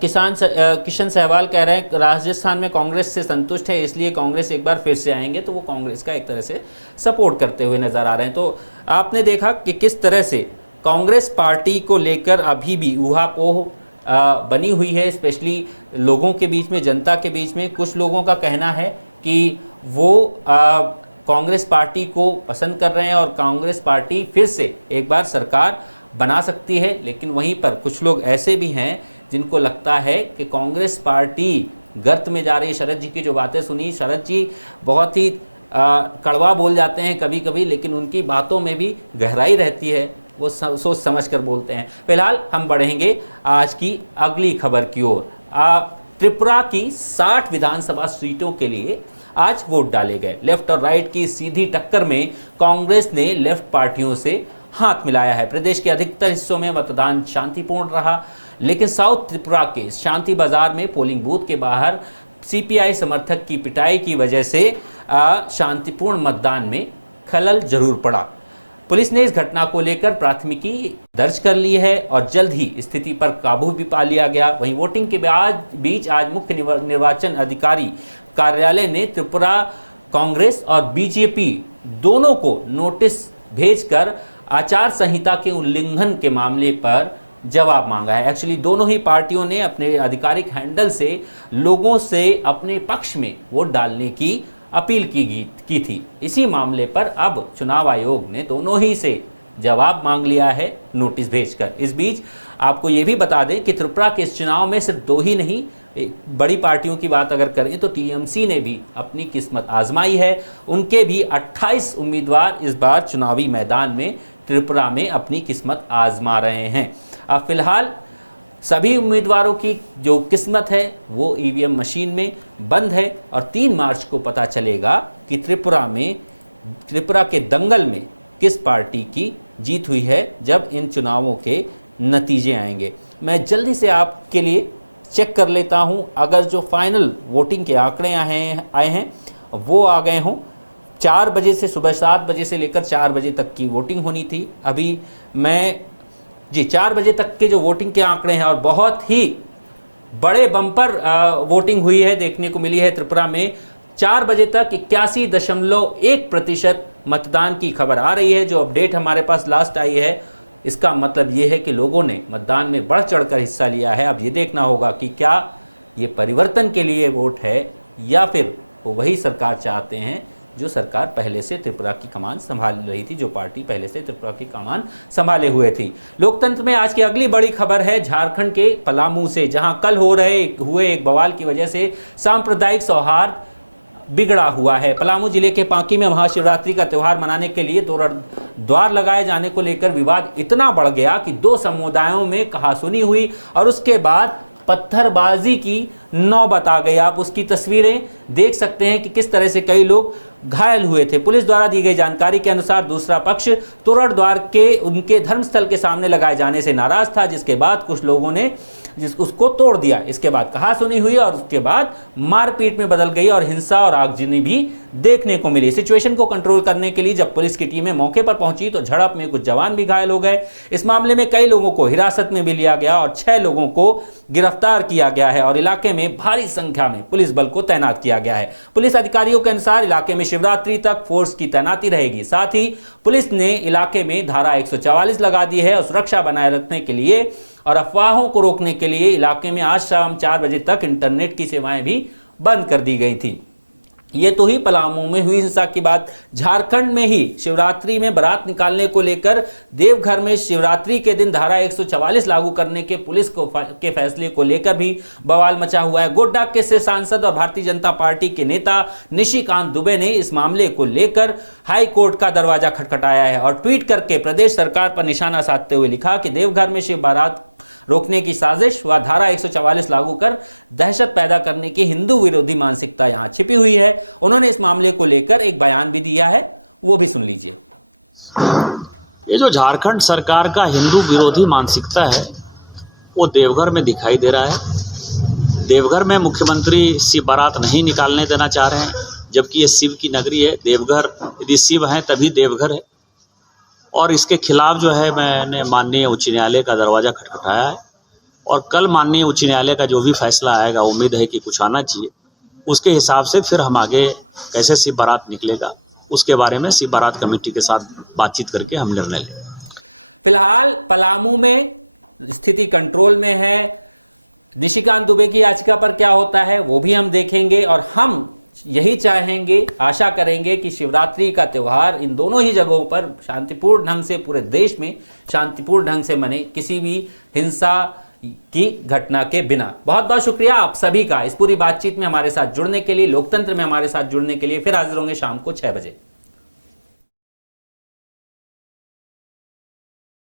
किशन सहवाल कह रहे हैं राजस्थान में कांग्रेस से संतुष्ट है, इसलिए कांग्रेस एक बार फिर से आएंगे, तो वो कांग्रेस का एक तरह से सपोर्ट करते हुए नज़र आ रहे हैं। तो आपने देखा कि किस तरह से कांग्रेस पार्टी को लेकर अभी भी ऊहापोह बनी हुई है, स्पेशली लोगों के बीच में, जनता के बीच में। कुछ लोगों का कहना है कि वो कांग्रेस पार्टी को पसंद कर रहे हैं और कांग्रेस पार्टी फिर से एक बार सरकार बना सकती है, लेकिन वहीं पर कुछ लोग ऐसे भी हैं जिनको लगता है कि कांग्रेस पार्टी गर्त में जा रही है। शरद जी की जो बातें सुनी, शरद जी बहुत ही कड़वा बोल जाते हैं कभी कभी, लेकिन उनकी बातों में भी गहराई रहती है, वो सोच समझ कर बोलते हैं। फिलहाल हम बढ़ेंगे आज की अगली खबर की ओर। त्रिपुरा की 60 विधानसभा सीटों के लिए आज वोट डाले गए। लेफ्ट और राइट की सीधी टक्कर में कांग्रेस ने लेफ्ट पार्टियों से हाथ मिलाया है। प्रदेश के अधिकतर हिस्सों में मतदान शांतिपूर्ण रहा, लेकिन साउथ त्रिपुरा के शांति बाजार में पोलिंग बूथ के बाहर सीपीआई समर्थक की पिटाई की वजह से शांतिपूर्ण मतदान में खलल जरूर पड़ा। पुलिस ने इस घटना को लेकर प्राथमिकी दर्ज कर ली है और जल्द ही स्थिति पर काबू भी पा लिया गया। वहीं वोटिंग के बीच आज मुख्य निर्वाचन अधिकारी कार्यालय ने त्रिपुरा कांग्रेस और बीजेपी दोनों को नोटिस भेजकर आचार संहिता के उल्लंघन के मामले पर जवाब मांगा है। एक्चुअली दोनों ही पार्टियों ने अपने आधिकारिक हैंडल से लोगों से अपने पक्ष में वोट डालने की अपील की थी। इसी मामले पर अब चुनाव आयोग ने दोनों ही से जवाब मांग लिया है नोटिस भेजकर। इस बीच आपको ये भी बता दें कि त्रिपुरा के इस चुनाव में सिर्फ दो ही नहीं, बड़ी पार्टियों की बात अगर करें तो टीएमसी ने भी अपनी किस्मत आजमाई है। उनके भी 28 उम्मीदवार इस बार चुनावी मैदान में त्रिपुरा में अपनी किस्मत आजमा रहे हैं। अब फिलहाल सभी उम्मीदवारों की जो किस्मत है वो ईवीएम मशीन में बंद है और 3 मार्च को पता चलेगा कि त्रिपुरा के दंगल में किस पार्टी की जीत हुई है जब इन चुनावों के नतीजे आएंगे। मैं जल्दी से आपके लिए चेक कर लेता हूं, अगर जो फाइनल वोटिंग के आंकड़े आए हैं वो आ गए हों। 4 बजे से, सुबह 7 बजे से लेकर 4 बजे तक की वोटिंग होनी थी। अभी मैं 4 बजे तक के जो वोटिंग के आंकड़े हैं और बहुत ही बड़े बम्पर वोटिंग हुई है, देखने को मिली है त्रिपुरा में। 4 बजे तक 81.1% मतदान की खबर आ रही है। जो अपडेट हमारे पास लास्ट आई है, इसका मतलब ये है कि लोगों ने मतदान में बढ़ चढ़कर हिस्सा लिया है। अब ये देखना होगा कि क्या ये परिवर्तन के लिए वोट है या फिर वो वही सरकार चाहते हैं जो सरकार पहले से त्रिपुरा की कमान संभाल रही थी, जो पार्टी पहले से त्रिपुरा की कमान संभाले हुए थी। लोकतंत्र में आज की अगली बड़ी खबर है झारखंड के पलामू से, जहां कल हुए एक बवाल की वजह से सांप्रदायिक सौहार्द बिगड़ा हुआ है। पलामू जिले के पांकी में महाशिवरात्रि का त्यौहार मनाने के लिए द्वार लगाए जाने को लेकर विवाद इतना बढ़ गया कि 2 समुदायों में कहासुनी हुई और उसके बाद पत्थरबाजी की नौबत आ गई। आप उसकी तस्वीरें देख सकते हैं कि किस तरह से कई लोग घायल हुए थे। पुलिस द्वारा दी गई जानकारी के अनुसार दूसरा पक्ष तोरण द्वार के उनके धर्मस्थल के सामने लगाए जाने से नाराज था, जिसके बाद कुछ लोगों ने उसको तोड़ दिया। इसके बाद कहासुनी हुई और उसके बाद मारपीट में बदल गई और हिंसा और आगजनी भी देखने को मिली। सिचुएशन को कंट्रोल करने के लिए जब पुलिस की टीमें मौके पर पहुंची तो झड़प में कुछ जवान भी घायल हो गए। इस मामले में कई लोगों को हिरासत में भी लिया गया और 6 लोगों को गिरफ्तार किया गया है और इलाके में भारी संख्या में पुलिस बल को तैनात किया गया है। पुलिस अधिकारियों के अनुसार इलाके में शिवरात्रि तक फोर्स की तैनाती रहेगी। साथ ही पुलिस ने इलाके में धारा 144 लगा दी है और सुरक्षा बनाए रखने के लिए और अफवाहों को रोकने के लिए इलाके में आज शाम 4 बजे तक इंटरनेट की सेवाएं भी बंद कर दी गई थी। ये तो ही पलामू में हुई हिंसा की बात। झारखंड में ही शिवरात्रि में बारात निकालने को लेकर देवघर में शिवरात्रि के दिन धारा 144 लागू करने के पुलिस के फैसले को लेकर भी बवाल मचा हुआ है। गोड्डा के से सांसद और भारतीय जनता पार्टी के नेता निशिकांत दुबे ने इस मामले को लेकर हाई कोर्ट का दरवाजा खटखटाया है और ट्वीट करके प्रदेश सरकार पर निशाना साधते हुए लिखा कि देवघर में शिव बारात रोकने की साजिश व धारा 144 लागू कर दहशत पैदा करने की हिंदू विरोधी मानसिकता यहां छिपी हुई है। उन्होंने इस मामले को लेकर एक बयान भी दिया है, वो भी सुन लीजिए। ये जो झारखंड सरकार का हिंदू विरोधी मानसिकता है वो देवघर में दिखाई दे रहा है। देवघर में मुख्यमंत्री शिव बारात नहीं निकालने देना चाह रहे हैं, जबकि ये शिव की नगरी है। देवघर यदि शिव है तभी देवघर है और इसके खिलाफ जो है मैंने माननीय उच्च न्यायालय का दरवाज़ा खटखटाया है और कल माननीय उच्च न्यायालय का जो भी फैसला आएगा, उम्मीद है कि कुछ आना चाहिए, उसके हिसाब से फिर हम आगे कैसे सिप बारात निकलेगा उसके बारे में सिप बारात कमेटी के साथ बातचीत करके हम निर्णय लेंगे। फिलहाल पलामू में स्थिति कंट्रोल में है। निशिकांत दुबे की याचिका पर क्या होता है वो भी हम देखेंगे और हम यही चाहेंगे, आशा करेंगे कि शिवरात्रि का त्यौहार इन दोनों ही जगहों पर शांतिपूर्ण ढंग से, पूरे देश में शांतिपूर्ण ढंग से मने, किसी भी हिंसा की घटना के बिना। बहुत बहुत शुक्रिया आप सभी का इस पूरी बातचीत में हमारे साथ जुड़ने के लिए, लोकतंत्र में हमारे साथ जुड़ने के लिए। फिर हाजिर होंगे शाम को 6 बजे।